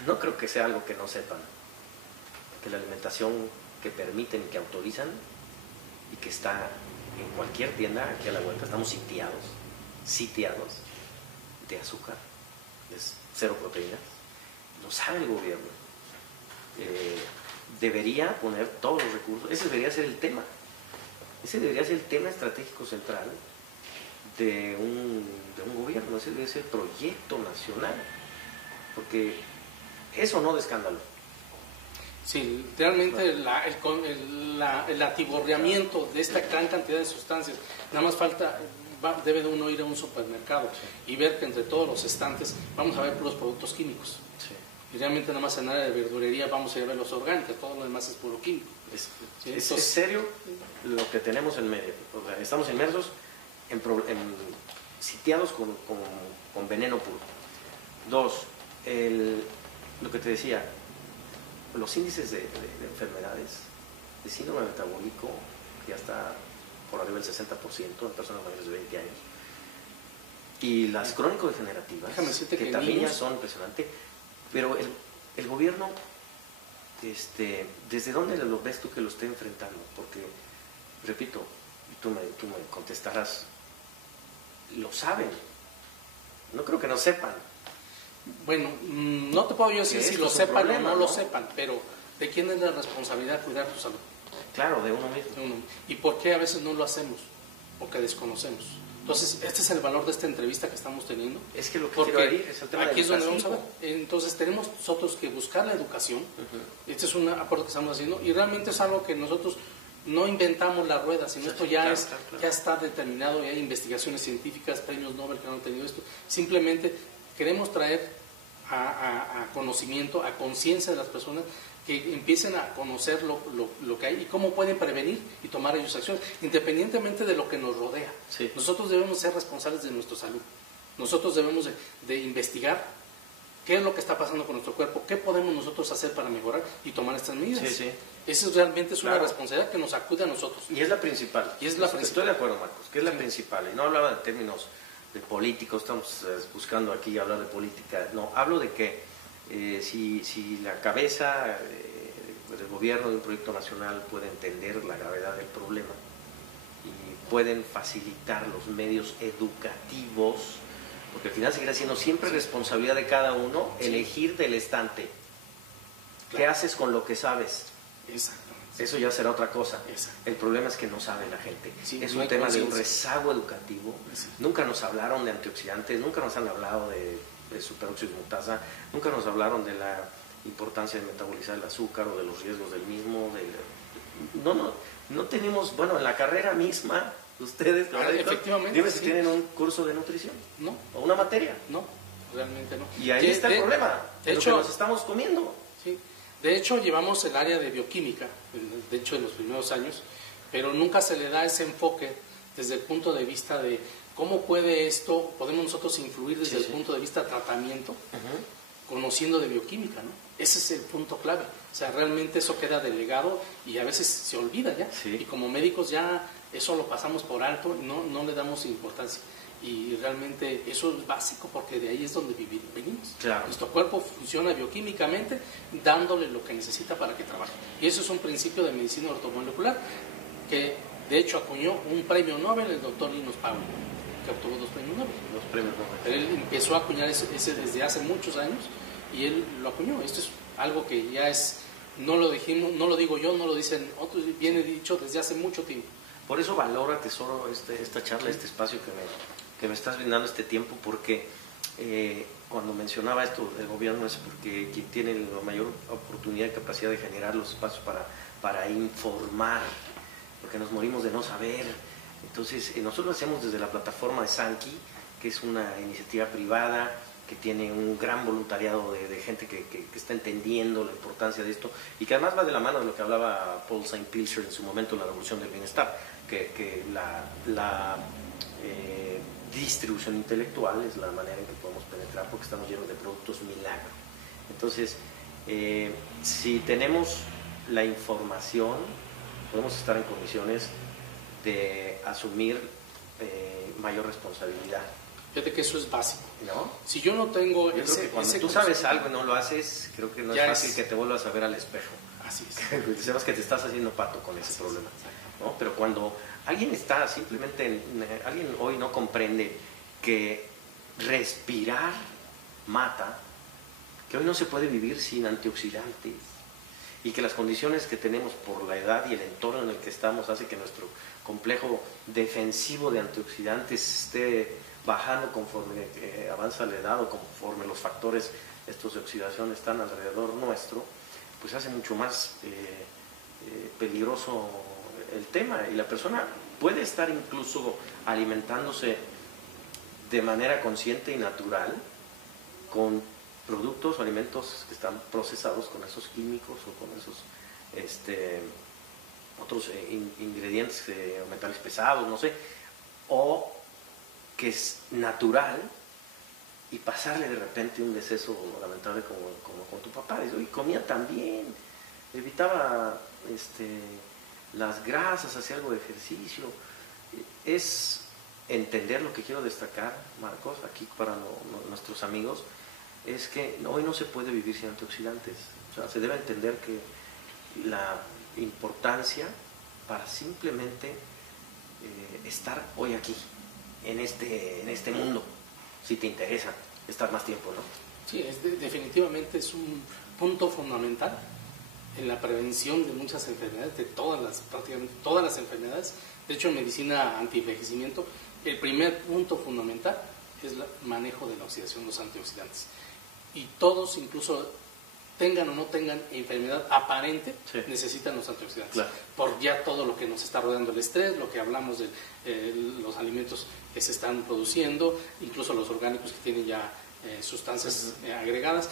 no creo que sea algo que no sepan, que la alimentación que permiten y que autorizan y que está en cualquier tienda aquí a la vuelta, estamos sitiados de azúcar, de cero proteínas, lo sabe el gobierno. Debería poner todos los recursos, ese debería ser el tema estratégico central de un gobierno, ese debe ser el proyecto nacional, porque eso no de escándalo. Sí, realmente el atiborreamiento de esta gran cantidad de sustancias, nada más falta, debe uno ir a un supermercado y ver que entre todos los estantes vamos a ver puros productos químicos. Sí. Y realmente nada más en área de verdurería vamos a ver los orgánicos, todo lo demás es puro químico. Es serio lo que tenemos en medio. O sea, estamos inmersos sitiados con veneno puro. Dos, lo que te decía, los índices de enfermedades, de síndrome metabólico, que ya está por arriba del 60% en personas mayores de 20 años, y las crónico-degenerativas, que también ya son impresionantes, pero el gobierno, ¿desde dónde lo ves tú que lo esté enfrentando? Porque, repito, tú me contestarás, lo saben, no creo que no sepan. Bueno, no te puedo yo decir si lo sepan o no lo sepan, pero ¿de quién es la responsabilidad de cuidar tu salud? Claro, de uno mismo. ¿Y por qué a veces no lo hacemos? Porque desconocemos. Entonces, este es el valor de esta entrevista que estamos teniendo. Es que lo que quiero ir es el tema aquí es donde vamos a ver. Entonces, tenemos nosotros que buscar la educación. Este es un aporte que estamos haciendo, y realmente es algo que nosotros no inventamos la rueda, sino esto ya está determinado, y hay investigaciones científicas, premios Nobel que han tenido esto. Simplemente queremos traer a conocimiento, a conciencia de las personas, que empiecen a conocer lo que hay y cómo pueden prevenir y tomar ellos acciones, independientemente de lo que nos rodea. Sí. Nosotros debemos ser responsables de nuestra salud. Nosotros debemos de investigar qué es lo que está pasando con nuestro cuerpo, qué podemos nosotros hacer para mejorar y tomar estas medidas. Sí, sí. Eso realmente es una responsabilidad que nos acude a nosotros. Y es la principal. Estoy de acuerdo, Marcos, que es la principal. Y no hablaba en términos de políticos, estamos buscando aquí hablar de política. No, hablo de que si la cabeza del gobierno de un proyecto nacional puede entender la gravedad del problema y pueden facilitar los medios educativos, porque al final seguirá siendo siempre responsabilidad de cada uno elegir del estante. Claro. ¿Qué haces con lo que sabes? Exactamente. Eso ya será otra cosa. Exacto. El problema es que no sabe la gente. Es no un tema de un conciencia. rezago educativo. Nunca nos hablaron de antioxidantes, nunca nos han hablado de superóxido de mutasa, nunca nos hablaron de la importancia de metabolizar el azúcar o de los riesgos del mismo. No tenemos, bueno, en la carrera misma, ustedes, efectivamente, dime si tienen un curso de nutrición. No. O una materia. No, realmente no. Y ahí está el problema, de hecho, lo que nos estamos comiendo. Sí. De hecho, llevamos el área de bioquímica, de hecho, en los primeros años, pero nunca se le da ese enfoque desde el punto de vista de cómo podemos nosotros influir desde el punto de vista de tratamiento, conociendo de bioquímica, ¿no? Ese es el punto clave. O sea, realmente eso queda delegado y a veces se olvida ya. Sí. Y como médicos ya eso lo pasamos por alto, no le damos importancia. Y realmente eso es básico porque de ahí es donde venimos. Claro. Nuestro cuerpo funciona bioquímicamente dándole lo que necesita para que trabaje. Y eso es un principio de medicina ortomolecular que de hecho acuñó un premio Nobel el doctor Linus Pauling, que obtuvo 2 premios Nobel. Los premios Nobel. Él empezó a acuñar ese desde hace muchos años y él lo acuñó. Esto es algo que ya es, no lo digo yo, no lo dicen otros, viene dicho desde hace mucho tiempo. Por eso valoro, tesoro, esta charla, este espacio que me estás brindando, este tiempo, porque cuando mencionaba esto del gobierno es porque quien tiene la mayor oportunidad y capacidad de generar los espacios para informar, porque nos morimos de no saber. Entonces, nosotros lo hacemos desde la plataforma de Sankey, que es una iniciativa privada que tiene un gran voluntariado de gente que está entendiendo la importancia de esto y que además va de la mano de lo que hablaba Paul Saint-Pilcher en su momento en la Revolución del Bienestar, que la distribución intelectual es la manera en que podemos penetrar porque estamos llenos de productos milagro. Entonces, si tenemos la información, podemos estar en condiciones de asumir mayor responsabilidad. Fíjate que eso es básico. ¿No? Si yo no tengo yo creo que cuando tú sabes algo y no lo haces, creo que no es fácil que te vuelvas a ver al espejo. Así es. Que sepas que te estás haciendo pato con ese problema. ¿No? Pero cuando alguien está simplemente, alguien hoy no comprende que respirar mata, que hoy no se puede vivir sin antioxidantes y que las condiciones que tenemos por la edad y el entorno en el que estamos hace que nuestro complejo defensivo de antioxidantes esté bajando conforme avanza la edad o conforme los factores estos de oxidación están alrededor nuestro, pues hace mucho más peligroso el tema y la persona puede estar incluso alimentándose de manera consciente y natural con productos o alimentos que están procesados con esos químicos o con esos otros ingredientes o metales pesados, no sé, o que es natural y pasarle de repente un deceso lamentable como con tu papá. Y comía tan bien, evitaba las grasas, hacía algo de ejercicio. Es entender lo que quiero destacar, Marcos, aquí para nuestros amigos, es que hoy no se puede vivir sin antioxidantes. O sea, se debe entender que la importancia para simplemente estar hoy aquí, en este mundo, si te interesa estar más tiempo, ¿no? Sí, definitivamente es un punto fundamental en la prevención de muchas enfermedades, de prácticamente todas las enfermedades. De hecho, en medicina antienvejecimiento, el primer punto fundamental es el manejo de la oxidación, los antioxidantes. Y todos, incluso tengan o no tengan enfermedad aparente, sí, necesitan los antioxidantes. Claro. Por ya todo lo que nos está rodeando, el estrés, lo que hablamos de los alimentos que se están produciendo, incluso los orgánicos que tienen ya sustancias agregadas,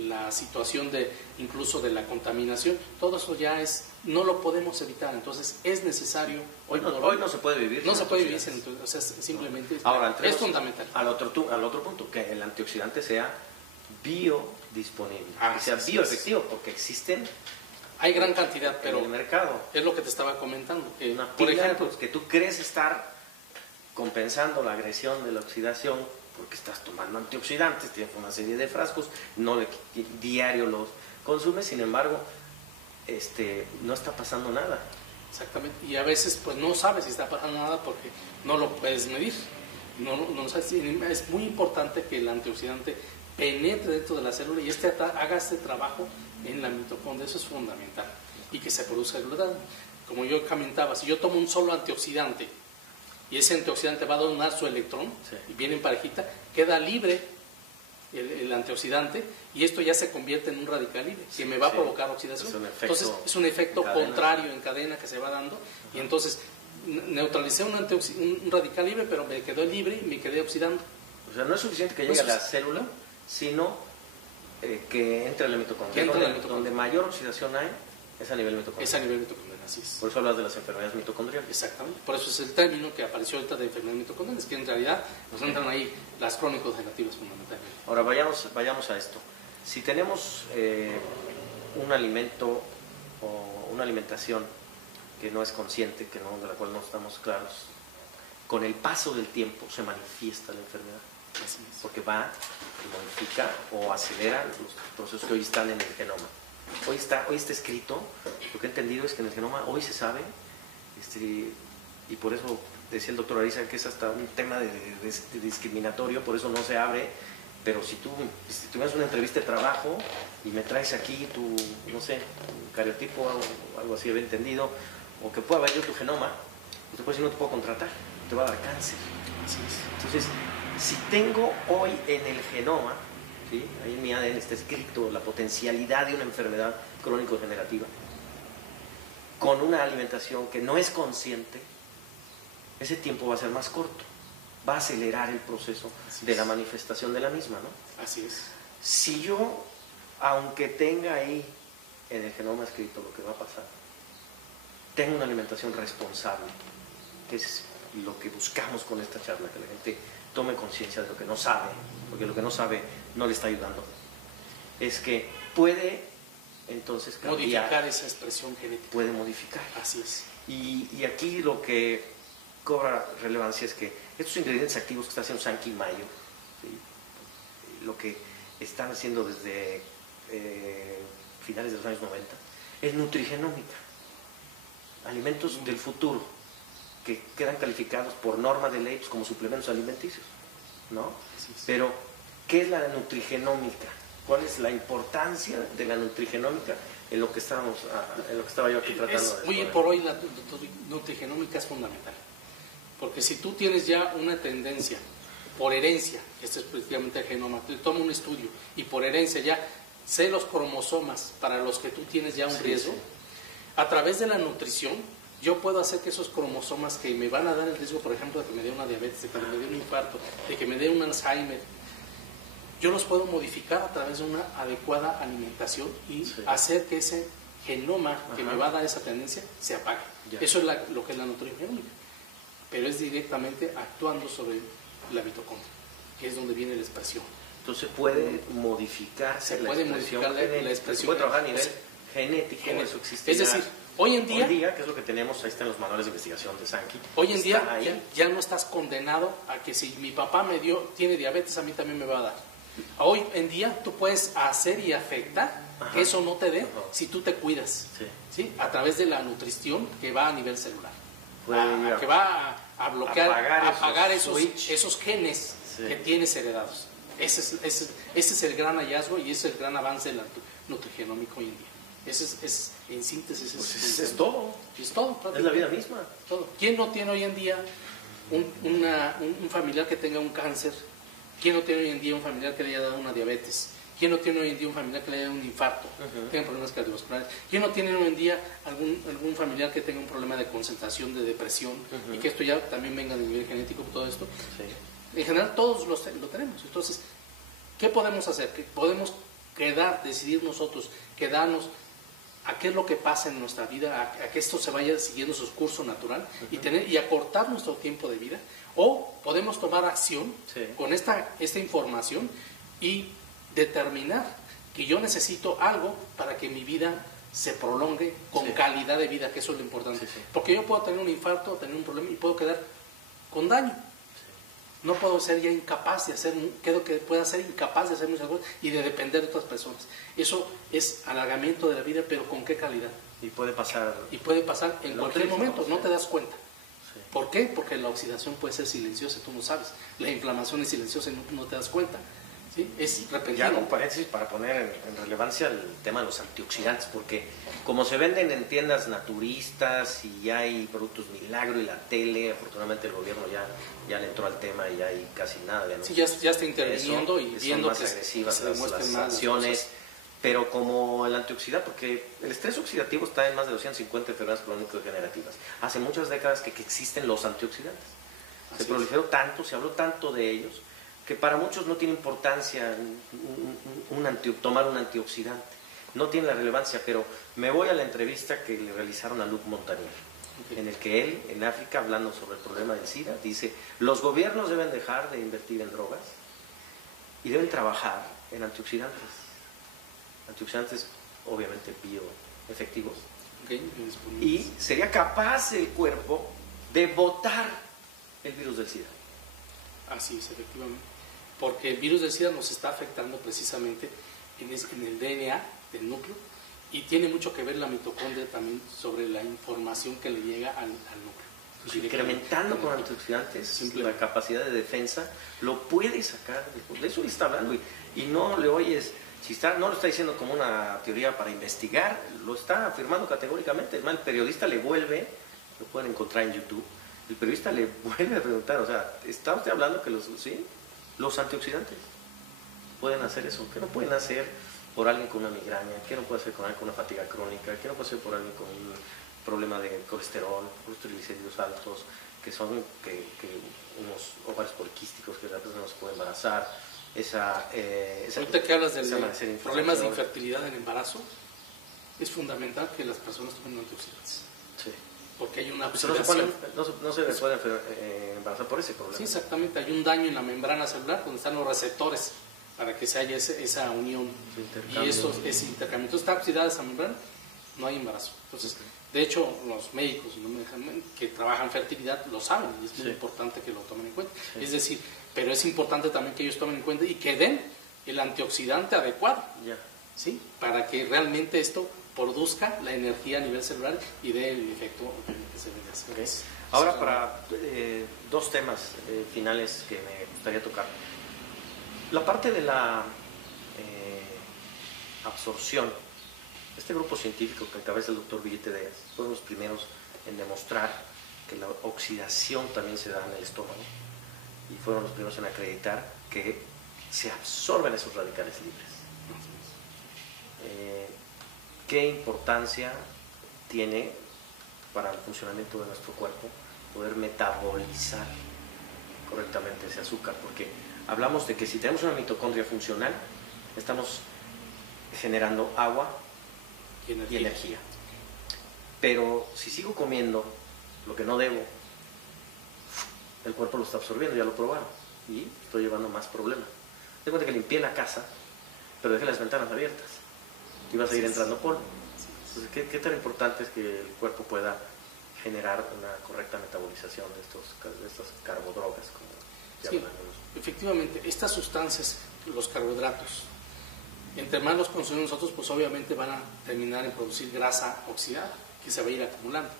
la situación incluso de la contaminación, todo eso ya no lo podemos evitar. Entonces es necesario, hoy no se puede vivir. No se puede vivir sin, o sea, simplemente no. Ahora, es fundamental. Al otro punto, que el antioxidante sea biodisponible, que sea bioefectivo, porque existen. Hay gran cantidad, pero en el mercado. Es lo que te estaba comentando. Por ejemplo, que tú crees estar compensando la agresión de la oxidación porque estás tomando antioxidantes, tienes una serie de frascos, diario los consumes, sin embargo, no está pasando nada. Exactamente, y a veces pues no sabes si está pasando nada porque no lo puedes medir. No sabes. Es muy importante que el antioxidante penetre dentro de la célula y haga este trabajo en la mitocondria. Eso es fundamental, y que se produzca glutatión. Como yo comentaba, si yo tomo un solo antioxidante y ese antioxidante va a donar su electrón, sí, y viene en parejita, queda libre el antioxidante y esto ya se convierte en un radical libre, que me va a provocar oxidación. Entonces es un efecto contrario en cadena que se va dando. Y entonces neutralicé un radical libre, pero me quedó libre y me quedé oxidando. O sea, no es suficiente que llegue a la célula, sino que entre a la mitocondria. Donde mayor oxidación hay es a nivel mitocondrial. Es a nivel mitocondrial, así es. Por eso hablas de las enfermedades mitocondriales. Exactamente. Por eso es el término que apareció ahorita de enfermedades mitocondriales, que en realidad nos entran ahí las crónico-degenerativas fundamentalmente. Ahora vayamos a esto. Si tenemos un alimento o una alimentación que no es consciente, de la cual no estamos claros, con el paso del tiempo se manifiesta la enfermedad. Así es. Porque va y modifica o acelera los procesos que hoy están en el genoma. Hoy está escrito, lo que he entendido es que en el genoma hoy se sabe, y por eso decía el doctor Ariza que es hasta un tema de discriminatorio, por eso no se abre, pero si tú tuvieras una entrevista de trabajo y me traes aquí tu, no sé, un cariotipo o algo así, había entendido, o que pueda ver yo tu genoma, pues te puedo decir no te puedo contratar, te va a dar cáncer. Así es. Entonces, si tengo hoy en el genoma, ¿sí? Ahí en mi ADN está escrito la potencialidad de una enfermedad crónico-degenerativa, con una alimentación que no es consciente, ese tiempo va a ser más corto, va a acelerar el proceso de la manifestación de la misma, ¿no? Así es. Si yo, aunque tenga ahí en el genoma escrito lo que va a pasar, tengo una alimentación responsable, que es lo que buscamos con esta charla, que la gente tome conciencia de lo que no sabe, porque lo que no sabe no le está ayudando, es que puede entonces cambiar, modificar esa expresión genética. puede modificar. Así es. Y aquí lo que cobra relevancia es que estos ingredientes activos que está haciendo Sankey Mayo, ¿sí? Lo que están haciendo desde finales de los años 90, es nutrigenómica. Alimentos del futuro que quedan calificados por norma de ley pues, como suplementos alimenticios, ¿no? Así es. Pero, ¿qué es la nutrigenómica? ¿Cuál es la importancia de la nutrigenómica en lo que estaba yo aquí tratando de Hoy exponer? por hoy la nutrigenómica es fundamental, porque si tú tienes ya una tendencia por herencia, este es prácticamente el genoma, te toma un estudio y por herencia ya sé los cromosomas para los que tú tienes ya un riesgo, sí. A través de la nutrición yo puedo hacer que esos cromosomas que me van a dar el riesgo, por ejemplo, de que me dé una diabetes, de que me dé un infarto, de que me dé un Alzheimer, yo los puedo modificar a través de una adecuada alimentación y hacer que ese genoma que me va a dar esa tendencia se apague. Ya. Eso es lo que es la nutrigenómica, pero es directamente actuando sobre la mitocondria, que es donde viene la expresión. Entonces puede modificarse la expresión genética, se puede trabajar a nivel genético, eso existe. Es decir, hoy en día, que es lo que tenemos, ahí están los manuales de investigación de Sankey. Hoy en día ya no estás condenado a que si mi papá tiene diabetes, a mí también me va a dar. Hoy en día tú puedes hacer y afectar que eso no te dé si tú te cuidas, ¿sí? A través de la nutrición que va a nivel celular, que va a bloquear, apagar esos genes que tienes heredados. Ese es el gran hallazgo y ese es el gran avance del nutrigenómico hoy en día. Es en síntesis. Pues es todo. Es todo. Es la vida misma. Todo. ¿Quién no tiene hoy en día un familiar que tenga un cáncer? ¿Quién no tiene hoy en día un familiar que le haya dado una diabetes? ¿Quién no tiene hoy en día un familiar que le haya dado un infarto? Tenga problemas cardiovasculares. ¿Quién no tiene hoy en día algún familiar que tenga un problema de concentración, de depresión? Y que esto ya también venga de nivel genético, todo esto. En general todos lo tenemos. Entonces, ¿qué podemos hacer? Podemos decidir nosotros, quedarnos a qué es lo que pasa en nuestra vida, a que esto se vaya siguiendo su curso natural y acortar nuestro tiempo de vida, o podemos tomar acción con esta información y determinar que yo necesito algo para que mi vida se prolongue con calidad de vida, que eso es lo importante. Porque yo puedo tener un infarto, tener un problema y puedo quedar con daño. No puedo ser ya incapaz de hacer, creo que pueda ser incapaz de hacer muchas cosas y de depender de otras personas. Eso es alargamiento de la vida, pero ¿con qué calidad? Y puede pasar. Y puede pasar en cualquier momento, no te das cuenta. ¿Por qué? Porque la oxidación puede ser silenciosa, tú no sabes. La inflamación es silenciosa y no te das cuenta. ¿Sí? Es repentino. Ya con paréntesis para poner en relevancia el tema de los antioxidantes, porque como se venden en tiendas naturistas y ya hay productos milagro y la tele, afortunadamente el gobierno ya le entró al tema y ya hay casi nada. Sí, ya está interviniendo y viendo más agresivas las acciones, pero como el antioxidante, porque el estrés oxidativo está en más de 250 enfermedades crónico-degenerativas. Hace muchas décadas que existen los antioxidantes. Se proliferó tanto, se habló tanto de ellos, que para muchos no tiene importancia tomar un antioxidante, no tiene la relevancia, pero me voy a la entrevista que le realizaron a Luc Montagnier, en el que él, en África, hablando sobre el problema del SIDA, dice, los gobiernos deben dejar de invertir en drogas y deben trabajar en antioxidantes obviamente bioefectivos, y sería capaz el cuerpo de botar el virus del SIDA? Así es, efectivamente. Porque el virus del SIDA nos está afectando precisamente en el DNA del núcleo, y tiene mucho que ver la mitocondria también sobre la información que le llega al núcleo. Pues incrementando con antioxidantes la capacidad de defensa, lo puede sacar. De eso le está hablando, y no le oyes, no lo está diciendo como una teoría para investigar, lo está afirmando categóricamente. Es más, el periodista le vuelve, lo pueden encontrar en YouTube, el periodista le vuelve a preguntar, o sea, ¿está usted hablando que los antioxidantes pueden hacer eso? ¿Qué no pueden hacer por alguien con una migraña? ¿Qué no puede hacer con alguien con una fatiga crónica? ¿Qué no puede hacer por alguien con un problema de colesterol, unos triglicéridos altos, que son unos ovarios poliquísticos, que la persona no se puede embarazar? Ahorita que hablas de problemas de infertilidad en embarazo, es fundamental que las personas tomen antioxidantes. Sí. Porque hay una oxidación. No se pueden embarazar por ese problema. Sí, exactamente. Hay un daño en la membrana celular donde están los receptores para que se haya esa unión. Y ese intercambio. Entonces, está oxidada esa membrana, no hay embarazo. Entonces, de hecho, los médicos que trabajan fertilidad lo saben, y es muy importante que lo tomen en cuenta. Sí. Es decir, pero es importante también que ellos tomen en cuenta y que den el antioxidante adecuado, ¿sí? Para que realmente esto produzca la energía a nivel celular y dé el efecto que se debe hacer. Okay. Ahora, para dos temas finales que me gustaría tocar. La parte de la absorción. Este grupo científico que encabeza el doctor Villete Díaz fueron los primeros en demostrar que la oxidación también se da en el estómago, y fueron los primeros en acreditar que se absorben esos radicales libres. ¿Qué importancia tiene para el funcionamiento de nuestro cuerpo poder metabolizar correctamente ese azúcar? Porque hablamos de que si tenemos una mitocondria funcional, estamos generando agua y energía. Pero si sigo comiendo lo que no debo, el cuerpo lo está absorbiendo, ya lo probaron, y estoy llevando más problemas. Ten cuenta que limpié la casa, pero dejé las ventanas abiertas y va a seguir entrando polvo. Entonces, ¿qué tan importante es que el cuerpo pueda generar una correcta metabolización de estas carbodrogas, como llaman algunos? Efectivamente, estas sustancias, los carbohidratos, entre más los consumimos nosotros, pues obviamente van a terminar en producir grasa oxidada, que se va a ir acumulando.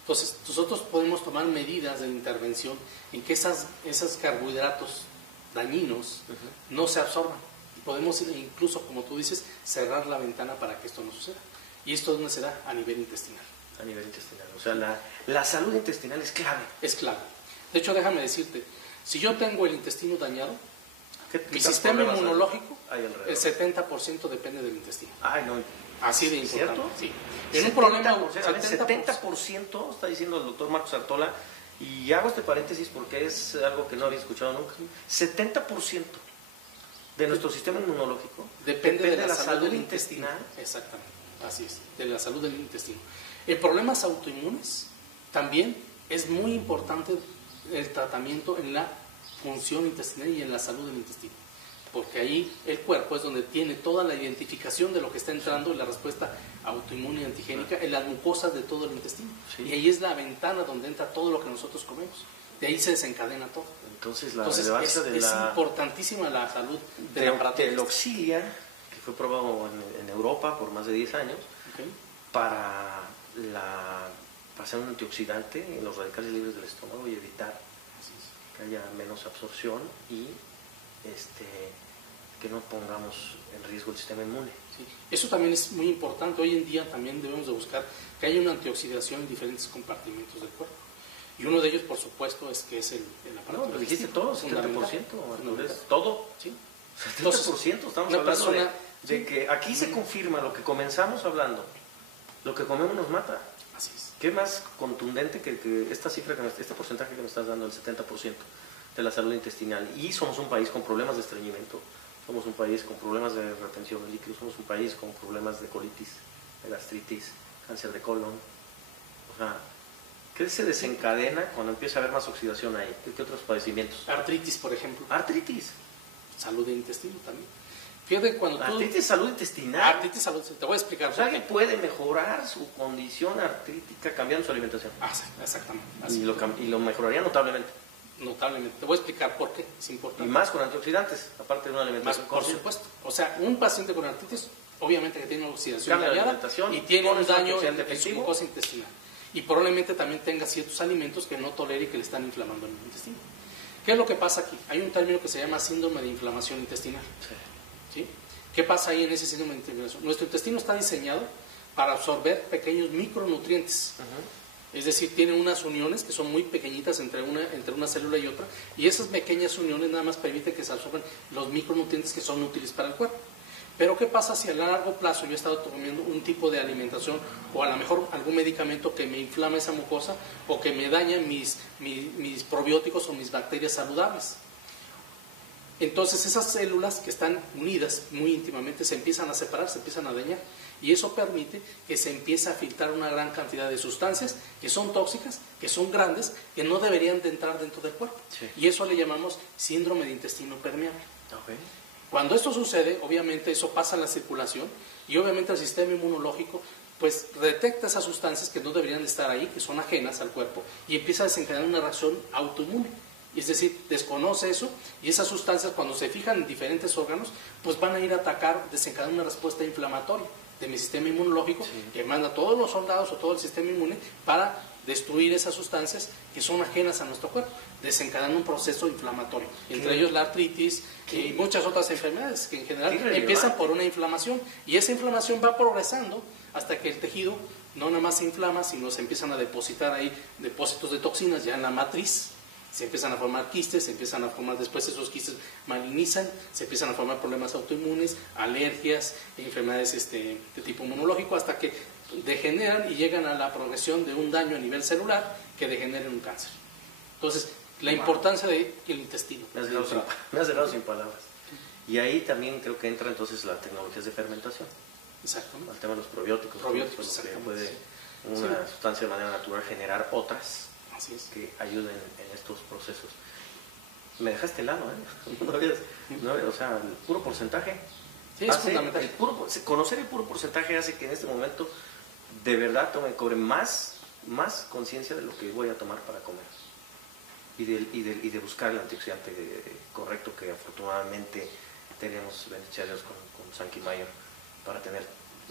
Entonces, nosotros podemos tomar medidas de intervención en que esos carbohidratos dañinos no se absorban. Podemos incluso, como tú dices, cerrar la ventana para que esto no suceda. ¿Y esto dónde se da? A nivel intestinal. A nivel intestinal. O sea, la salud intestinal es clave. Es clave. De hecho, déjame decirte, si yo tengo el intestino dañado, mi sistema inmunológico, el 70% depende del intestino. Ay, no. Así de importante. ¿Cierto? Sí. En un problema, 70% está diciendo el doctor Marcos Artola, y hago este paréntesis porque es algo que no había escuchado nunca. 70% de nuestro sistema inmunológico depende de la salud intestinal. Exactamente, así es, de la salud del intestino. En problemas autoinmunes también es muy importante el tratamiento en la función intestinal y en la salud del intestino, porque ahí el cuerpo es donde tiene toda la identificación de lo que está entrando en la respuesta autoinmune y antigénica en las mucosas de todo el intestino. Sí. Y ahí es la ventana donde entra todo lo que nosotros comemos. De ahí se desencadena todo. Entonces la relevancia es importantísima la salud del aparato. El Auxilia, que fue probado en Europa por más de 10 años, para hacer un antioxidante en los radicales libres del estómago y evitar que haya menos absorción y que no pongamos en riesgo el sistema inmune. Sí. Eso también es muy importante. Hoy en día también debemos de buscar que haya una antioxidación en diferentes compartimentos del cuerpo. Y uno de ellos, por supuesto, es que es el aparato. No, lo dijiste todo, 70%. Todo. Sí. 70%. Estamos hablando de que aquí se confirma lo que comenzamos hablando. Lo que comemos nos mata. Así es. ¿Qué más contundente que esta cifra, este porcentaje que me estás dando, el 70% de la salud intestinal? Y somos un país con problemas de estreñimiento, somos un país con problemas de retención de líquidos, somos un país con problemas de colitis, de gastritis, cáncer de colon. O sea, ¿qué se desencadena cuando empieza a haber más oxidación ahí? ¿Qué otros padecimientos? Artritis, por ejemplo. Artritis. Salud de intestino también. Fíjate cuando tú... Artritis, salud intestinal. Artritis, salud, te voy a explicar. O sea, alguien puede mejorar su condición artrítica cambiando su alimentación. Exactamente. Y lo mejoraría notablemente. Notablemente. Te voy a explicar por qué es importante. Y más con antioxidantes, aparte de una Más, alimentación por consciente. supuesto. O sea, un paciente con artritis, obviamente que tiene una oxidación Cambia la dañada alimentación, y tiene con un ese daño antioxidante en su efectivo. mucosa intestinal. Y probablemente también tenga ciertos alimentos que no tolere y que le están inflamando el intestino. ¿Qué es lo que pasa aquí? Hay un término que se llama síndrome de inflamación intestinal. ¿Sí? ¿Qué pasa ahí en ese síndrome de inflamación? Nuestro intestino está diseñado para absorber pequeños micronutrientes. Es decir, tiene unas uniones que son muy pequeñitas entre una célula y otra, y esas pequeñas uniones nada más permiten que se absorban los micronutrientes que son útiles para el cuerpo. Pero ¿qué pasa si a largo plazo yo he estado comiendo un tipo de alimentación o a lo mejor algún medicamento que me inflama esa mucosa o que me daña mis probióticos o mis bacterias saludables? Entonces esas células que están unidas muy íntimamente se empiezan a separar, se empiezan a dañar, y eso permite que se empiece a filtrar una gran cantidad de sustancias que son tóxicas, que son grandes, que no deberían de entrar dentro del cuerpo. Sí. Y eso le llamamos síndrome de intestino permeable. Okay. Cuando esto sucede, obviamente eso pasa a la circulación y obviamente el sistema inmunológico pues detecta esas sustancias que no deberían de estar ahí, que son ajenas al cuerpo, y empieza a desencadenar una reacción autoinmune. Es decir, desconoce eso, y esas sustancias cuando se fijan en diferentes órganos, pues van a ir a atacar, desencadenar una respuesta inflamatoria de mi sistema inmunológico, que manda a todos los soldados o todo el sistema inmune para destruir esas sustancias que son ajenas a nuestro cuerpo, desencadenando un proceso inflamatorio, entre ellos la artritis y muchas otras enfermedades que en general empiezan por una inflamación, y esa inflamación va progresando hasta que el tejido no nada más se inflama, sino se empiezan a depositar ahí depósitos de toxinas ya en la matriz. Se empiezan a formar quistes, se empiezan a formar, después esos quistes malignizan, se empiezan a formar problemas autoinmunes, alergias, enfermedades de tipo inmunológico, hasta que degeneran y llegan a la progresión de un daño a nivel celular que degenera en un cáncer. Entonces, la importancia de que el intestino. Me has dejado sin palabras. Y ahí también creo que entra entonces las tecnologías de fermentación. Exacto. El tema de los probióticos. Probióticos, que puede una sustancia de manera natural generar otras. Así es. Que ayuden en estos procesos. Me dejaste helado, ¿eh? No había, o sea, el puro porcentaje. Sí, es fundamental. Conocer el puro porcentaje hace que en este momento de verdad cobre más conciencia de lo que voy a tomar para comer. Y de buscar el antioxidante correcto que afortunadamente tenemos, bendito Dios, con Sankey Mayer, para tener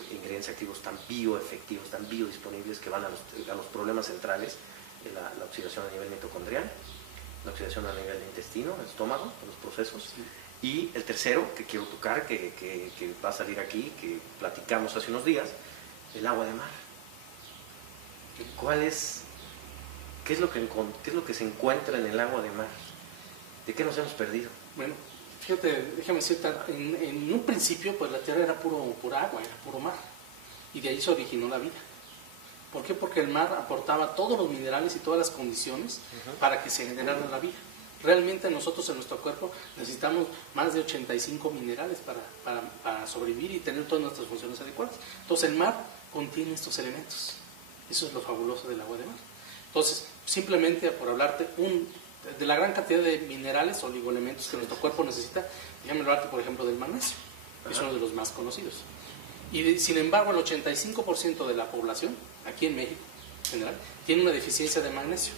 ingredientes activos tan bioefectivos, tan biodisponibles, que van a los problemas centrales. La oxidación a nivel mitocondrial, la oxidación a nivel de intestino, el estómago, los procesos. Y el tercero que quiero tocar, que va a salir aquí, que platicamos hace unos días, el agua de mar. ¿Qué es lo que se encuentra en el agua de mar? ¿De qué nos hemos perdido? Bueno, fíjate, déjame decirte, en un principio pues la Tierra era pura agua, era puro mar, y de ahí se originó la vida. ¿Por qué? Porque el mar aportaba todos los minerales y todas las condiciones para que se generara la vida. Realmente nosotros en nuestro cuerpo necesitamos más de 85 minerales para sobrevivir y tener todas nuestras funciones adecuadas. Entonces el mar contiene estos elementos. Eso es lo fabuloso del agua de mar. Entonces, simplemente por hablarte de la gran cantidad de minerales o oligoelementos que nuestro cuerpo necesita, déjame hablarte por ejemplo del magnesio, que es uno de los más conocidos. Y sin embargo el 85% de la población, aquí en México en general, tiene una deficiencia de magnesio,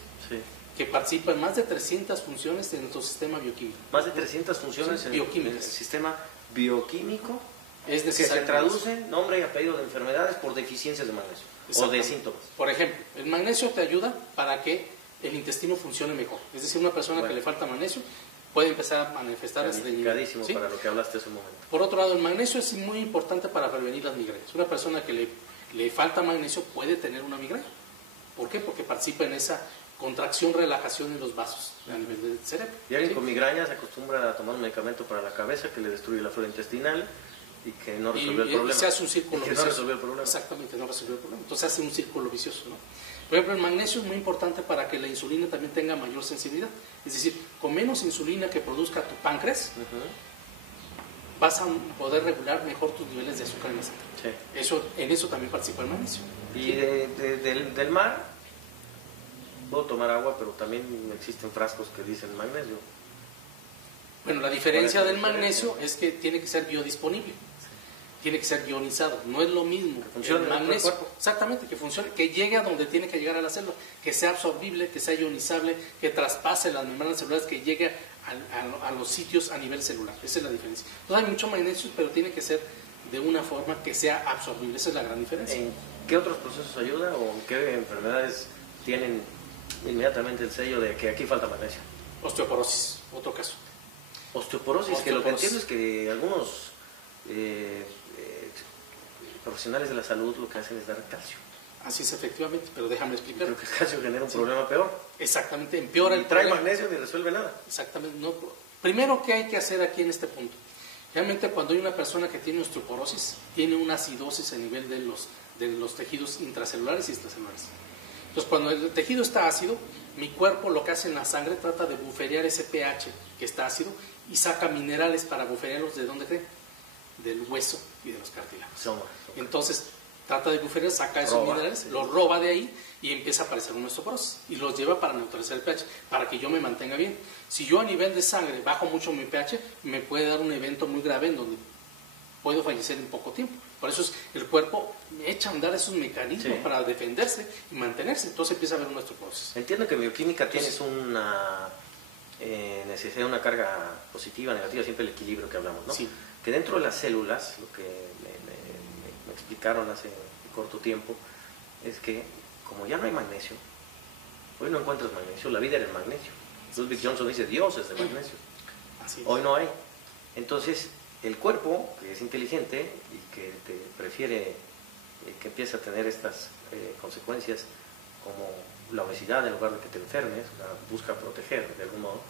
que participa en más de 300 funciones de nuestro sistema bioquímico. Más de 300 funciones en el sistema bioquímico, es que se traducen nombre y apellido de enfermedades por deficiencias de magnesio o de síntomas. Por ejemplo, el magnesio te ayuda para que el intestino funcione mejor. Es decir, una persona que le falta magnesio puede empezar a manifestar ¿Sí? Para lo que hablaste hace un momento. Por otro lado, el magnesio es muy importante para prevenir las migrañas. Una persona que le falta magnesio puede tener una migraña. ¿Por qué? Porque participa en esa contracción, relajación en los vasos a nivel del cerebro. Y alguien con migraña se acostumbra a tomar un medicamento para la cabeza que le destruye la flora intestinal y que no resolvió el problema. Y se hace un círculo vicioso. No resolvió el problema. Exactamente, no resolvió el problema. Entonces hace un círculo vicioso, ¿no? Por ejemplo, el magnesio es muy importante para que la insulina también tenga mayor sensibilidad. Es decir, con menos insulina que produzca tu páncreas, vas a poder regular mejor tus niveles de azúcar en la sangre. En eso también participa el magnesio. Y del mar, puedo tomar agua, pero también existen frascos que dicen magnesio. Bueno, la diferencia del magnesio es que tiene que ser biodisponible. tiene que ser ionizado, no es lo mismo que funcione el magnesio, exactamente, que funcione, que llegue a donde tiene que llegar a la célula, que sea absorbible, que sea ionizable, que traspase las membranas celulares, que llegue a los sitios a nivel celular. Esa es la diferencia. Entonces hay mucho magnesio, pero tiene que ser de una forma que sea absorbible. Esa es la gran diferencia. ¿En qué otros procesos ayuda o en qué enfermedades tienen inmediatamente el sello de que aquí falta magnesio? Osteoporosis, otro caso. Osteoporosis, que lo que entiendo es que algunos profesionales de la salud lo que hacen es dar calcio. Así es, efectivamente, pero déjame explicar. Creo que el calcio genera un problema peor. Exactamente, empeora el trae problema. magnesio ni resuelve nada. Exactamente. No. Primero, ¿qué hay que hacer aquí en este punto? Realmente cuando hay una persona que tiene osteoporosis, tiene una acidosis a nivel de los tejidos intracelulares y extracelulares. Entonces, cuando el tejido está ácido, mi cuerpo lo que hace en la sangre trata de buferiar ese pH que está ácido y saca minerales para buferiarlos. ¿De dónde creen? Del hueso y de los cartílagos. Entonces, trata de buferiar, saca esos minerales, los roba de ahí y empieza a aparecer una osteoporosis y los lleva para neutralizar el pH, para que yo me mantenga bien. Si yo a nivel de sangre bajo mucho mi pH, me puede dar un evento muy grave en donde puedo fallecer en poco tiempo. Por eso el cuerpo echa a andar esos mecanismos para defenderse y mantenerse. Entonces empieza a haber una osteoporosis. Entiendo que en bioquímica tienes una necesidad de una carga positiva, negativa, siempre el equilibrio que hablamos, ¿no? Sí. Que dentro de las células, lo que me explicaron hace corto tiempo, es que como ya no hay magnesio, hoy no encuentras magnesio, la vida era el magnesio. Ludwig Johnson dice, Dios es de magnesio. Así es. Hoy no hay. Entonces, el cuerpo, que es inteligente y que te prefiere que empiece a tener estas consecuencias como la obesidad en lugar de que te enfermes, busca proteger de algún modo,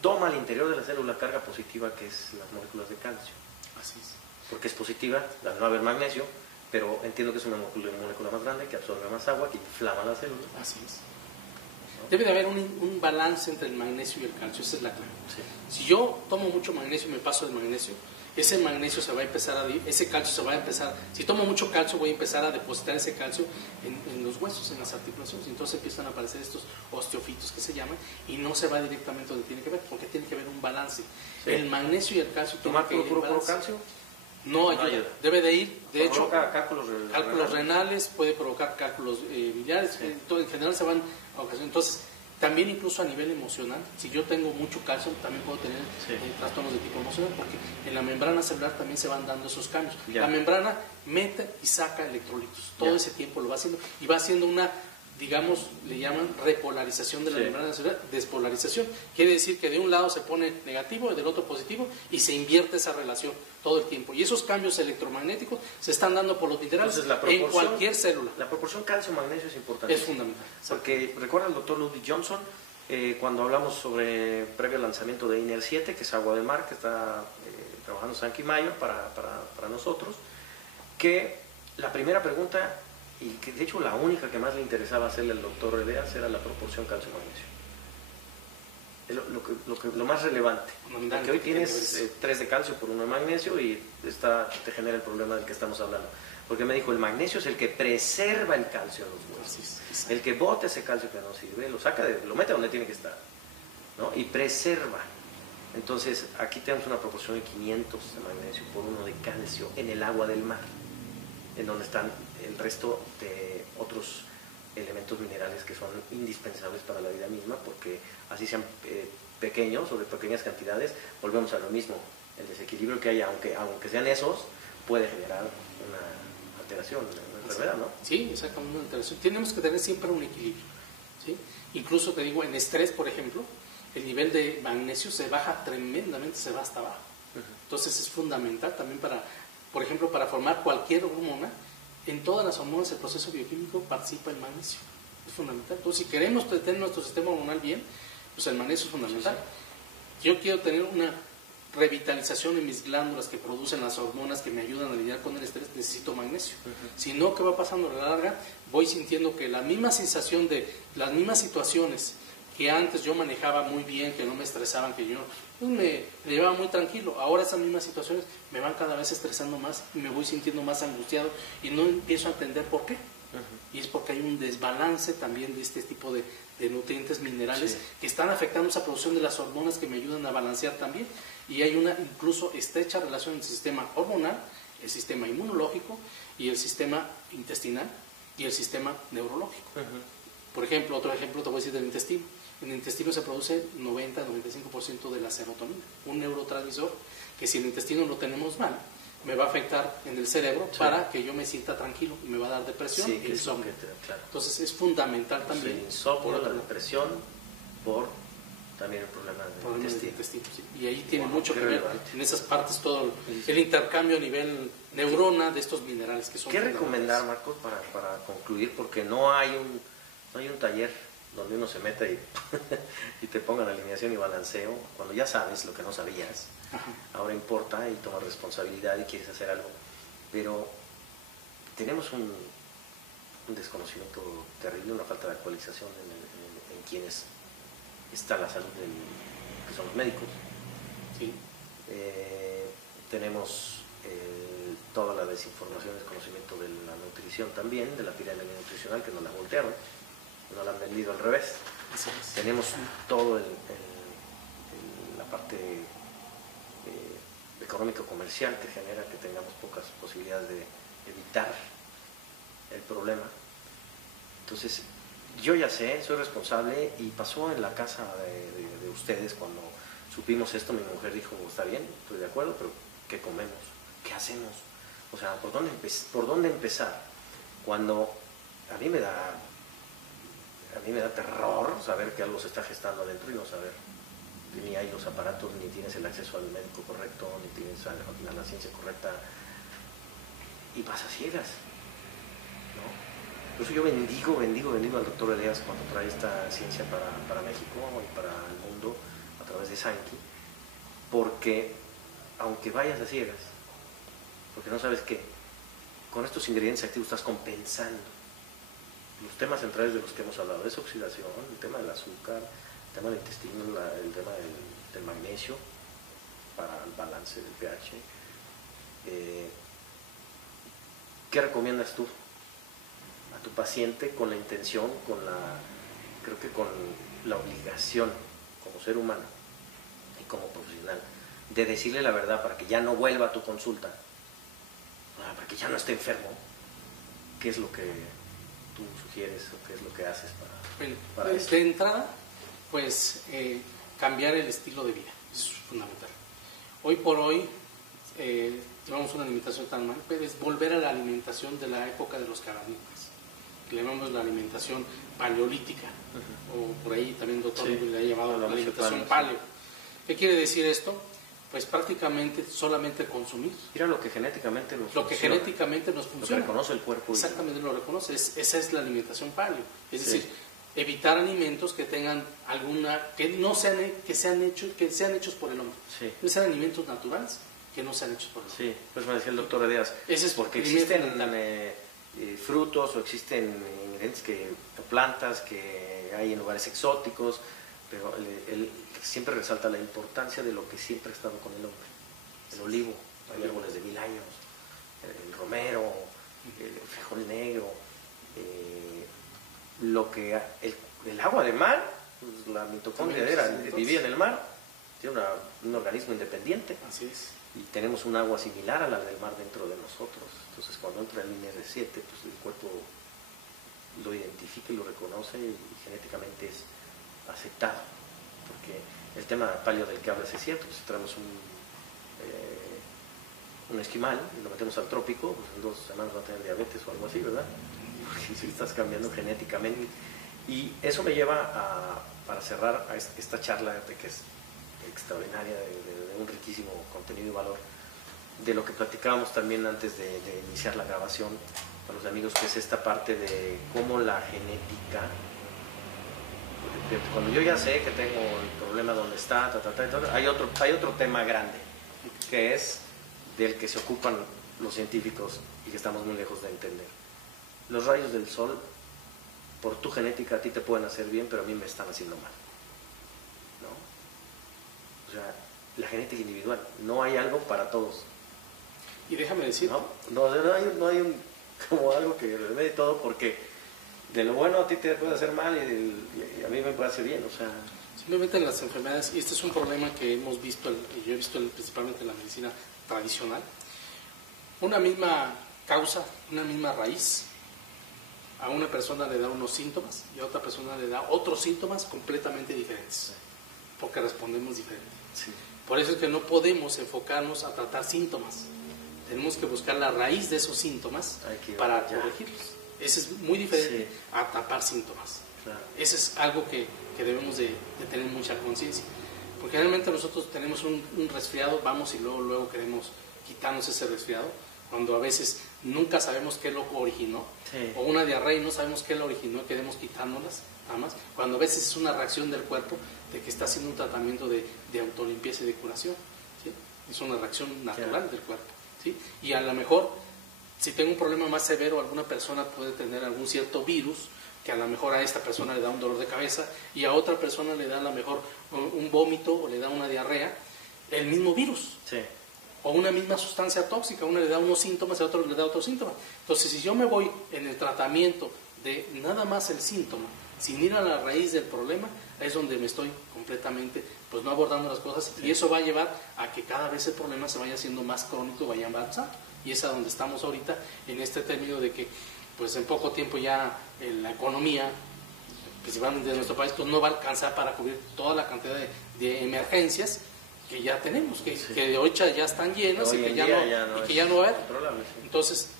toma al interior de la célula carga positiva, que es las moléculas de calcio. Así es. Porque es positiva, al no haber magnesio, pero entiendo que es una molécula más grande, que absorbe más agua, que inflama la célula. Así es. Debe de haber un balance entre el magnesio y el calcio, esa es la clave. Sí. Si yo tomo mucho magnesio y me paso del magnesio, ese magnesio se va a empezar ese calcio se va a empezar, si tomo mucho calcio voy a empezar a depositar ese calcio en los huesos, en las articulaciones, y entonces empiezan a aparecer estos osteofitos que se llaman, y no se va directamente donde tiene que ver, porque tiene que haber un balance. Sí. El magnesio y el calcio ¿Tomar puro calcio? No ayuda. Debe de ir, de hecho, cálculos renales, puede provocar cálculos biliares, sí. En general se van a ocasionar. Entonces, también incluso a nivel emocional, si yo tengo mucho calcio, también puedo tener trastornos de tipo emocional, porque en la membrana celular también se van dando esos cambios. La membrana mete y saca electrolitos, todo ese tiempo lo va haciendo, y va haciendo una, digamos, le llaman repolarización de la membrana celular, despolarización. Quiere decir que de un lado se pone negativo y del otro positivo, y se invierte esa relación todo el tiempo. Y esos cambios electromagnéticos se están dando por los minerales en cualquier célula. La proporción calcio-magnesio es importante. Es fundamental. Porque recuerda el doctor Ludwig Johnson, cuando hablamos sobre previo lanzamiento de INER 7, que es agua de mar, que está trabajando Sankey Mayo para nosotros, que la primera pregunta, y que de hecho la única que más le interesaba hacerle al doctor Redeas, era la proporción calcio-magnesio. Lo más relevante, porque hoy tienes 3 de calcio por 1 de magnesio y te genera el problema del que estamos hablando. Porque me dijo, el magnesio es el que preserva el calcio en los huesos, el que bota ese calcio que no sirve, lo mete donde tiene que estar, ¿no? Y preserva. Entonces aquí tenemos una proporción de 500 de magnesio por 1 de calcio en el agua del mar, en donde están el resto de otros elementos minerales que son indispensables para la vida misma, porque así sean pequeños o de pequeñas cantidades, volvemos a lo mismo. El desequilibrio que haya, aunque sean esos, puede generar una alteración, una enfermedad, ¿no? Sí, exactamente, una alteración. Tenemos que tener siempre un equilibrio, ¿sí? Incluso te digo, en estrés, por ejemplo, el nivel de magnesio se baja tremendamente, se va hasta abajo. Entonces es fundamental también por ejemplo, para formar cualquier hormona. En todas las hormonas el proceso bioquímico participa el magnesio, es fundamental. Entonces, si queremos tener nuestro sistema hormonal bien, pues el magnesio es fundamental. Yo quiero tener una revitalización en mis glándulas que producen las hormonas que me ayudan a lidiar con el estrés, necesito magnesio. Si no, ¿qué va pasando? A la larga voy sintiendo que la misma sensación de las mismas situaciones que antes yo manejaba muy bien, que no me estresaban, que yo me llevaba muy tranquilo, ahora esas mismas situaciones me van cada vez estresando más y me voy sintiendo más angustiado y no empiezo a entender por qué. Y es porque hay un desbalance también de este tipo de nutrientes minerales que están afectando esa producción de las hormonas que me ayudan a balancear también, y hay una incluso estrecha relación entre el sistema hormonal el sistema inmunológico y el sistema intestinal y el sistema neurológico. Por ejemplo, otro ejemplo te voy a decir del intestino. En el intestino se produce 90-95% de la serotonina, un neurotransmisor que si el intestino lo tenemos mal, me va a afectar en el cerebro para que yo me sienta tranquilo y me va a dar depresión e insomnio. Claro. Entonces es fundamental también. El insomnio, la depresión, por también el problema del intestino. Sí. Y ahí tiene mucho que ver en esas partes todo el intercambio a nivel neurona de estos minerales que son. ¿Qué recomendar, Marcos, para concluir? Porque no hay un taller donde uno se meta y te pongan alineación y balanceo, cuando ya sabes lo que no sabías. Ajá. Ahora importa y tomas responsabilidad y quieres hacer algo, pero tenemos un desconocimiento terrible, una falta de actualización en quienes está la salud que son los médicos. Sí. Tenemos toda la desinformación, desconocimiento de la nutrición también, de la pirámide nutricional, que nos la voltearon, no la han vendido al revés. Tenemos todo la parte económico-comercial que genera que tengamos pocas posibilidades de evitar el problema. Entonces, yo ya sé, soy responsable, y pasó en la casa de ustedes cuando supimos esto. Mi mujer dijo, está bien, estoy de acuerdo, pero ¿qué comemos? ¿Qué hacemos? O sea, ¿por dónde empezar? Cuando a mí me da terror saber que algo se está gestando adentro y no saber que ni hay los aparatos, ni tienes el acceso al médico correcto, ni tienes a la ciencia correcta, y vas a ciegas, ¿no? Por eso yo bendigo al doctor Elías cuando trae esta ciencia para México y para el mundo a través de Sankey, porque aunque vayas a ciegas, porque no sabes qué, con estos ingredientes activos estás compensando los temas centrales de los que hemos hablado: desoxidación, el tema del azúcar, el tema del intestino, el tema del magnesio para el balance del pH. ¿Qué recomiendas tú a tu paciente con la intención, creo que con la obligación como ser humano y como profesional de decirle la verdad para que ya no vuelva a tu consulta, para que ya no esté enfermo? ¿Qué es lo que tú sugieres o qué es lo que haces para eso? De entrada, pues cambiar el estilo de vida, eso es fundamental. Hoy por hoy llevamos una alimentación tan mal, pero es volver a la alimentación de la época de los cavernícolas, que le llamamos la alimentación paleolítica, o por ahí también el doctor le ha llamado la alimentación paleo. ¿Qué quiere decir esto? Pues prácticamente solamente consumir. Mira lo que genéticamente nos funciona. Genéticamente nos funciona. Lo que reconoce el cuerpo. Exactamente, lo reconoce. Esa es la alimentación paleo. Es decir, evitar alimentos que tengan que sean hechos por el hombre. Sí. Deben ser alimentos naturales que no sean hechos por el hombre. Sí, pues me decía el doctor Elías. Ese es porque existen frutos o existen ingredientes, plantas que hay en lugares exóticos, pero él siempre resalta la importancia de lo que siempre ha estado con el hombre. El olivo, hay árboles de 1000 años, el romero, el frijol negro, el agua de mar, pues la mitocondria vivía en el mar, tiene un organismo independiente. Así es. Y tenemos un agua similar a la del mar dentro de nosotros. Entonces, cuando entra el INR7, pues el cuerpo lo identifica y lo reconoce, y genéticamente es aceptado. Porque el tema paleo del que hablas es cierto. Si traemos un esquimal y lo metemos al trópico, pues en 2 semanas va a tener diabetes o algo así, ¿verdad? Porque si estás cambiando genéticamente. Y eso me lleva para cerrar a esta charla que es extraordinaria, de un riquísimo contenido y valor, de lo que platicábamos también antes de iniciar la grabación con los amigos, que es esta parte de cómo la genética, cuando yo ya sé que tengo el problema donde está, hay otro tema grande, que es del que se ocupan los científicos y que estamos muy lejos de entender. Los rayos del sol, por tu genética, a ti te pueden hacer bien, pero a mí me están haciendo mal, ¿no? O sea, la genética individual, no hay algo para todos. Y déjame decir, no hay como algo que remedie todo, porque de lo bueno a ti te puede hacer mal y a mí me puede hacer bien, o sea. Simplemente en las enfermedades, y este es un problema que hemos visto, y yo he visto principalmente en la medicina tradicional, una misma causa, una misma raíz, a una persona le da unos síntomas y a otra persona le da otros síntomas completamente diferentes, porque respondemos diferente. Sí. Por eso es que no podemos enfocarnos a tratar síntomas. Tenemos que buscar la raíz de esos síntomas para corregirlos. Eso es muy diferente a tapar síntomas. Claro. Eso es algo que debemos de tener mucha conciencia. Porque realmente nosotros tenemos un resfriado, vamos y luego queremos quitarnos ese resfriado, cuando a veces nunca sabemos qué lo originó, o una diarrea y no sabemos qué lo originó, queremos quitárnoslas, nada más, cuando a veces es una reacción del cuerpo de que está haciendo un tratamiento de autolimpieza y de curación, ¿sí? Es una reacción natural del cuerpo, ¿sí? Y a lo mejor, si tengo un problema más severo, alguna persona puede tener algún cierto virus, que a lo mejor a esta persona le da un dolor de cabeza y a otra persona le da a lo mejor un vómito o le da una diarrea, el mismo virus. Sí. O una misma sustancia tóxica, una le da unos síntomas y a otro le da otros síntomas. Entonces, si yo me voy en el tratamiento de nada más el síntoma, sin ir a la raíz del problema, es donde me estoy completamente, pues no abordando las cosas, y eso va a llevar a que cada vez el problema se vaya haciendo más crónico y vaya avanzando. Y es a donde estamos ahorita, en este término de que, pues en poco tiempo ya la economía, principalmente de nuestro país, pues no va a alcanzar para cubrir toda la cantidad de emergencias que ya tenemos, que hoy ya están llenas y que ya no va a haber. Entonces,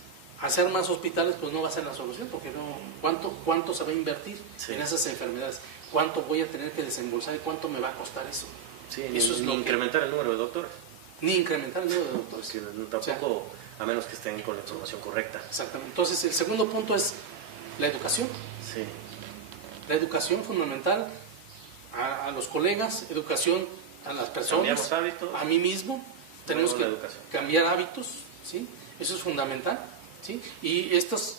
hacer más hospitales pues no va a ser la solución, porque ¿cuánto se va a invertir en esas enfermedades? ¿Cuánto voy a tener que desembolsar y cuánto me va a costar eso? Sí, ni incrementar el número de doctores. Ni incrementar el número de doctores. Porque tampoco, a menos que estén con la información correcta. Exactamente. Entonces, el segundo punto es la educación. Sí. La educación fundamental a los colegas, educación a las personas, a mí mismo. Tenemos que cambiar hábitos, ¿sí? Eso es fundamental, ¿sí? Y estos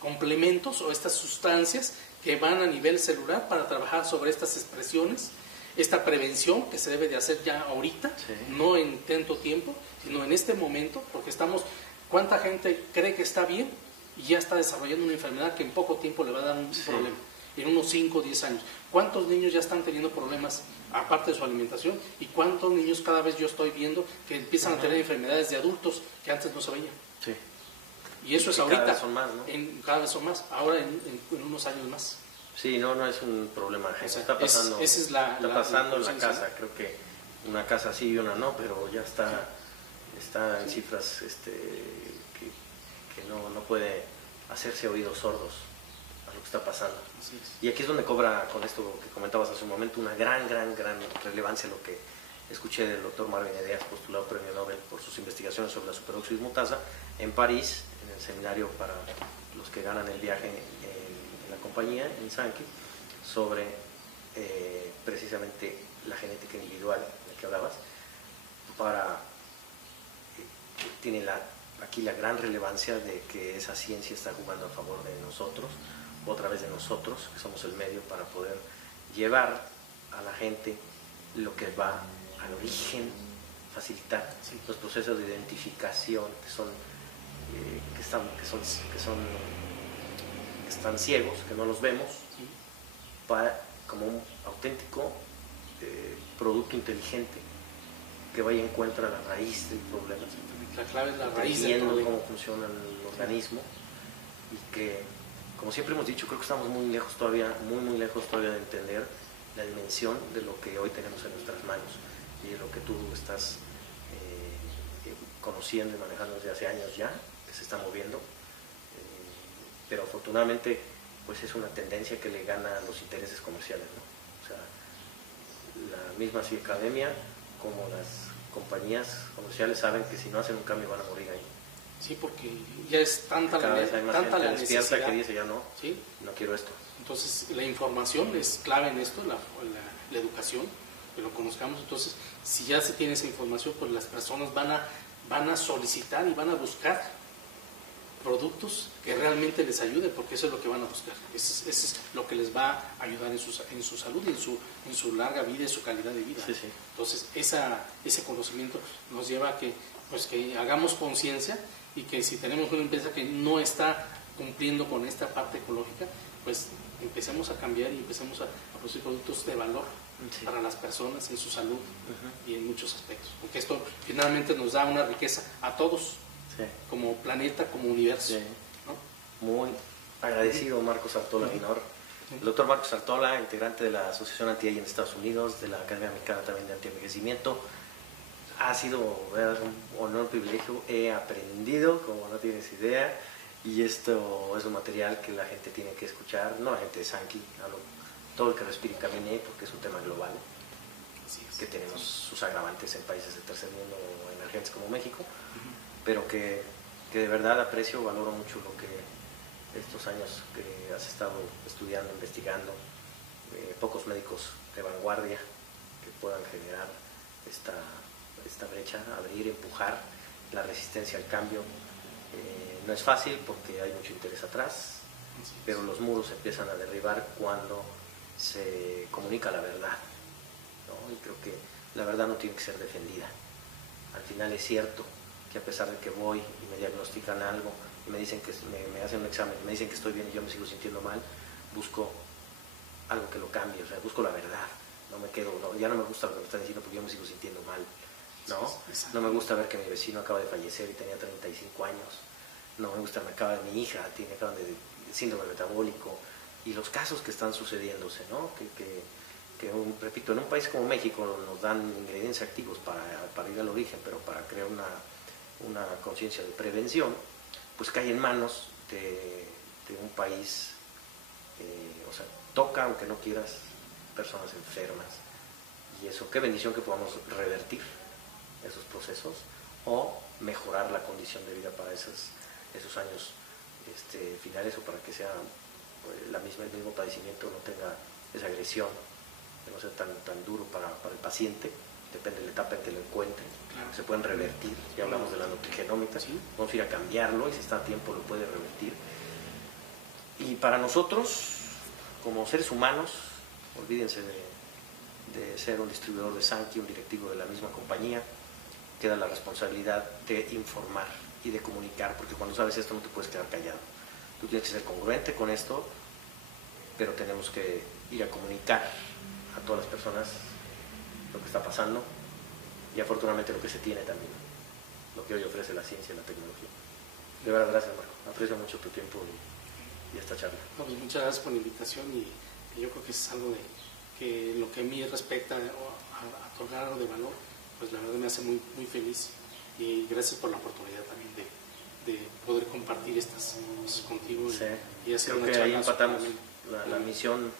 complementos o estas sustancias que van a nivel celular para trabajar sobre estas expresiones, esta prevención que se debe de hacer ya ahorita, no en tanto tiempo, sino en este momento, porque ¿cuánta gente cree que está bien y ya está desarrollando una enfermedad que en poco tiempo le va a dar un problema? En unos 5 o 10 años. ¿Cuántos niños ya están teniendo problemas aparte de su alimentación? ¿Y cuántos niños cada vez yo estoy viendo que empiezan a tener enfermedades de adultos que antes no se veían? Sí. Y eso es ahorita. Cada vez son más, ¿no? Cada vez son más. Ahora en unos años más. Sí, no es un problema ajeno. O sea, está pasando, está pasando en la casa. Creo que una casa sí y una no, pero ya está en cifras que no puede hacerse oídos sordos a lo que está pasando. Y aquí es donde cobra, con esto que comentabas hace un momento, una gran relevancia lo que escuché del doctor Marvin Edeas, postulado premio Nobel por sus investigaciones sobre la superóxido mutasa en París, en el seminario para los que ganan el viaje en la compañía, en Sankey, sobre precisamente la genética individual de que hablabas, tiene aquí la gran relevancia de que esa ciencia está jugando a favor de nosotros, otra vez de nosotros, que somos el medio para poder llevar a la gente lo que va al origen, facilitar los procesos de identificación que están ciegos, que no los vemos, como un auténtico producto inteligente que vaya en contra de la raíz del problema. La clave es la raíz del problema. Cómo funciona el organismo y que, como siempre hemos dicho, creo que estamos muy lejos todavía de entender la dimensión de lo que hoy tenemos en nuestras manos y de lo que tú estás conociendo y manejando desde hace años ya, que se está moviendo, pero afortunadamente pues es una tendencia que le gana a los intereses comerciales, ¿no? O sea, la misma academia como las compañías comerciales saben que si no hacen un cambio van a morir ahí. Sí, porque ya es tanta la necesidad que dice ya no, ¿sí? No quiero esto. Entonces la información es clave en esto, la educación, que lo conozcamos. Entonces, si ya se tiene esa información, pues las personas van a solicitar y van a buscar productos que realmente les ayuden, porque eso es lo que van a buscar. Eso es lo que les va a ayudar en su salud y en su larga vida y su calidad de vida. Sí. Entonces, ese conocimiento nos lleva a que hagamos conciencia y que si tenemos una empresa que no está cumpliendo con esta parte ecológica, pues empecemos a cambiar y empecemos a producir productos de valor para las personas en su salud y en muchos aspectos, porque esto finalmente nos da una riqueza a todos, como planeta, como universo. Sí. ¿No? Muy agradecido, Marcos Artola Guinor. El doctor Marcos Artola, integrante de la Asociación Anti-Age en Estados Unidos, de la Academia Mexicana también de Anti-Envejecimiento. Ha sido un honor, un privilegio. He aprendido, como no tienes idea, y esto es un material que la gente tiene que escuchar, no la gente de Sankey, todo el que respire y camine, porque es un tema global, que tenemos sus agravantes en países de tercer mundo o emergentes como México, pero que de verdad aprecio, valoro mucho lo que estos años que has estado estudiando, investigando, pocos médicos de vanguardia que puedan generar esta brecha, abrir, empujar la resistencia al cambio. No es fácil porque hay mucho interés atrás, pero los muros se empiezan a derribar cuando se comunica la verdad, ¿no? Y creo que la verdad no tiene que ser defendida. Al final es cierto que a pesar de que voy y me diagnostican algo y me dicen que me hacen un examen, me dicen que estoy bien y yo me sigo sintiendo mal, busco algo que lo cambie, o sea, busco la verdad. No me quedo, ya no me gusta lo que me están diciendo porque yo me sigo sintiendo mal, ¿no? No me gusta ver que mi vecino acaba de fallecer y tenía 35 años. No me gusta, mi hija acaban de síndrome metabólico, y los casos que están sucediéndose, ¿no? Repito, en un país como México nos dan ingredientes activos para ir al origen, pero para crear una conciencia de prevención, pues cae en manos de un país, o sea, toca, aunque no quieras, personas enfermas, y eso, qué bendición que podamos revertir esos procesos o mejorar la condición de vida para esos años finales, o para que sea el mismo padecimiento no tenga esa agresión, que no sea tan duro para el paciente. Depende de la etapa en que lo encuentre. Claro. Se pueden revertir, ya hablamos de la nutrigenómica, ¿sí? Vamos a ir a cambiarlo y si está a tiempo lo puede revertir. Y para nosotros, como seres humanos, olvídense de ser un distribuidor de Sankey, un directivo de la misma compañía, queda la responsabilidad de informar y de comunicar, porque cuando sabes esto no te puedes quedar callado. Tú tienes que ser congruente con esto, pero tenemos que ir a comunicar a todas las personas lo que está pasando y afortunadamente lo que se tiene también, lo que hoy ofrece la ciencia y la tecnología. De verdad, gracias, Marco. Aprecio mucho tu tiempo y esta charla. No, pues muchas gracias por la invitación, y yo creo que es algo que lo que a mí respecta a otorgar algo de valor, pues la verdad me hace muy, muy feliz, y gracias por la oportunidad también de poder compartir estas cosas contigo. Sí. Y hacer creo una que ahí charla empatamos la misión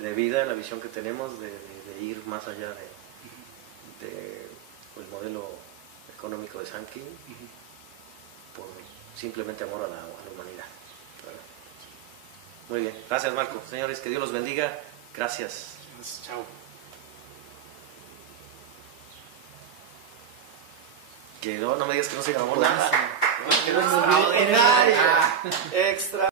de vida, la visión que tenemos de ir más allá del modelo económico de Sankey, por simplemente amor a la humanidad, ¿verdad? Muy bien, gracias, Marco. Señores, que Dios los bendiga. Gracias. Chao. Quedó, no me digas que no se grabó nada. Extraordinario. Extra.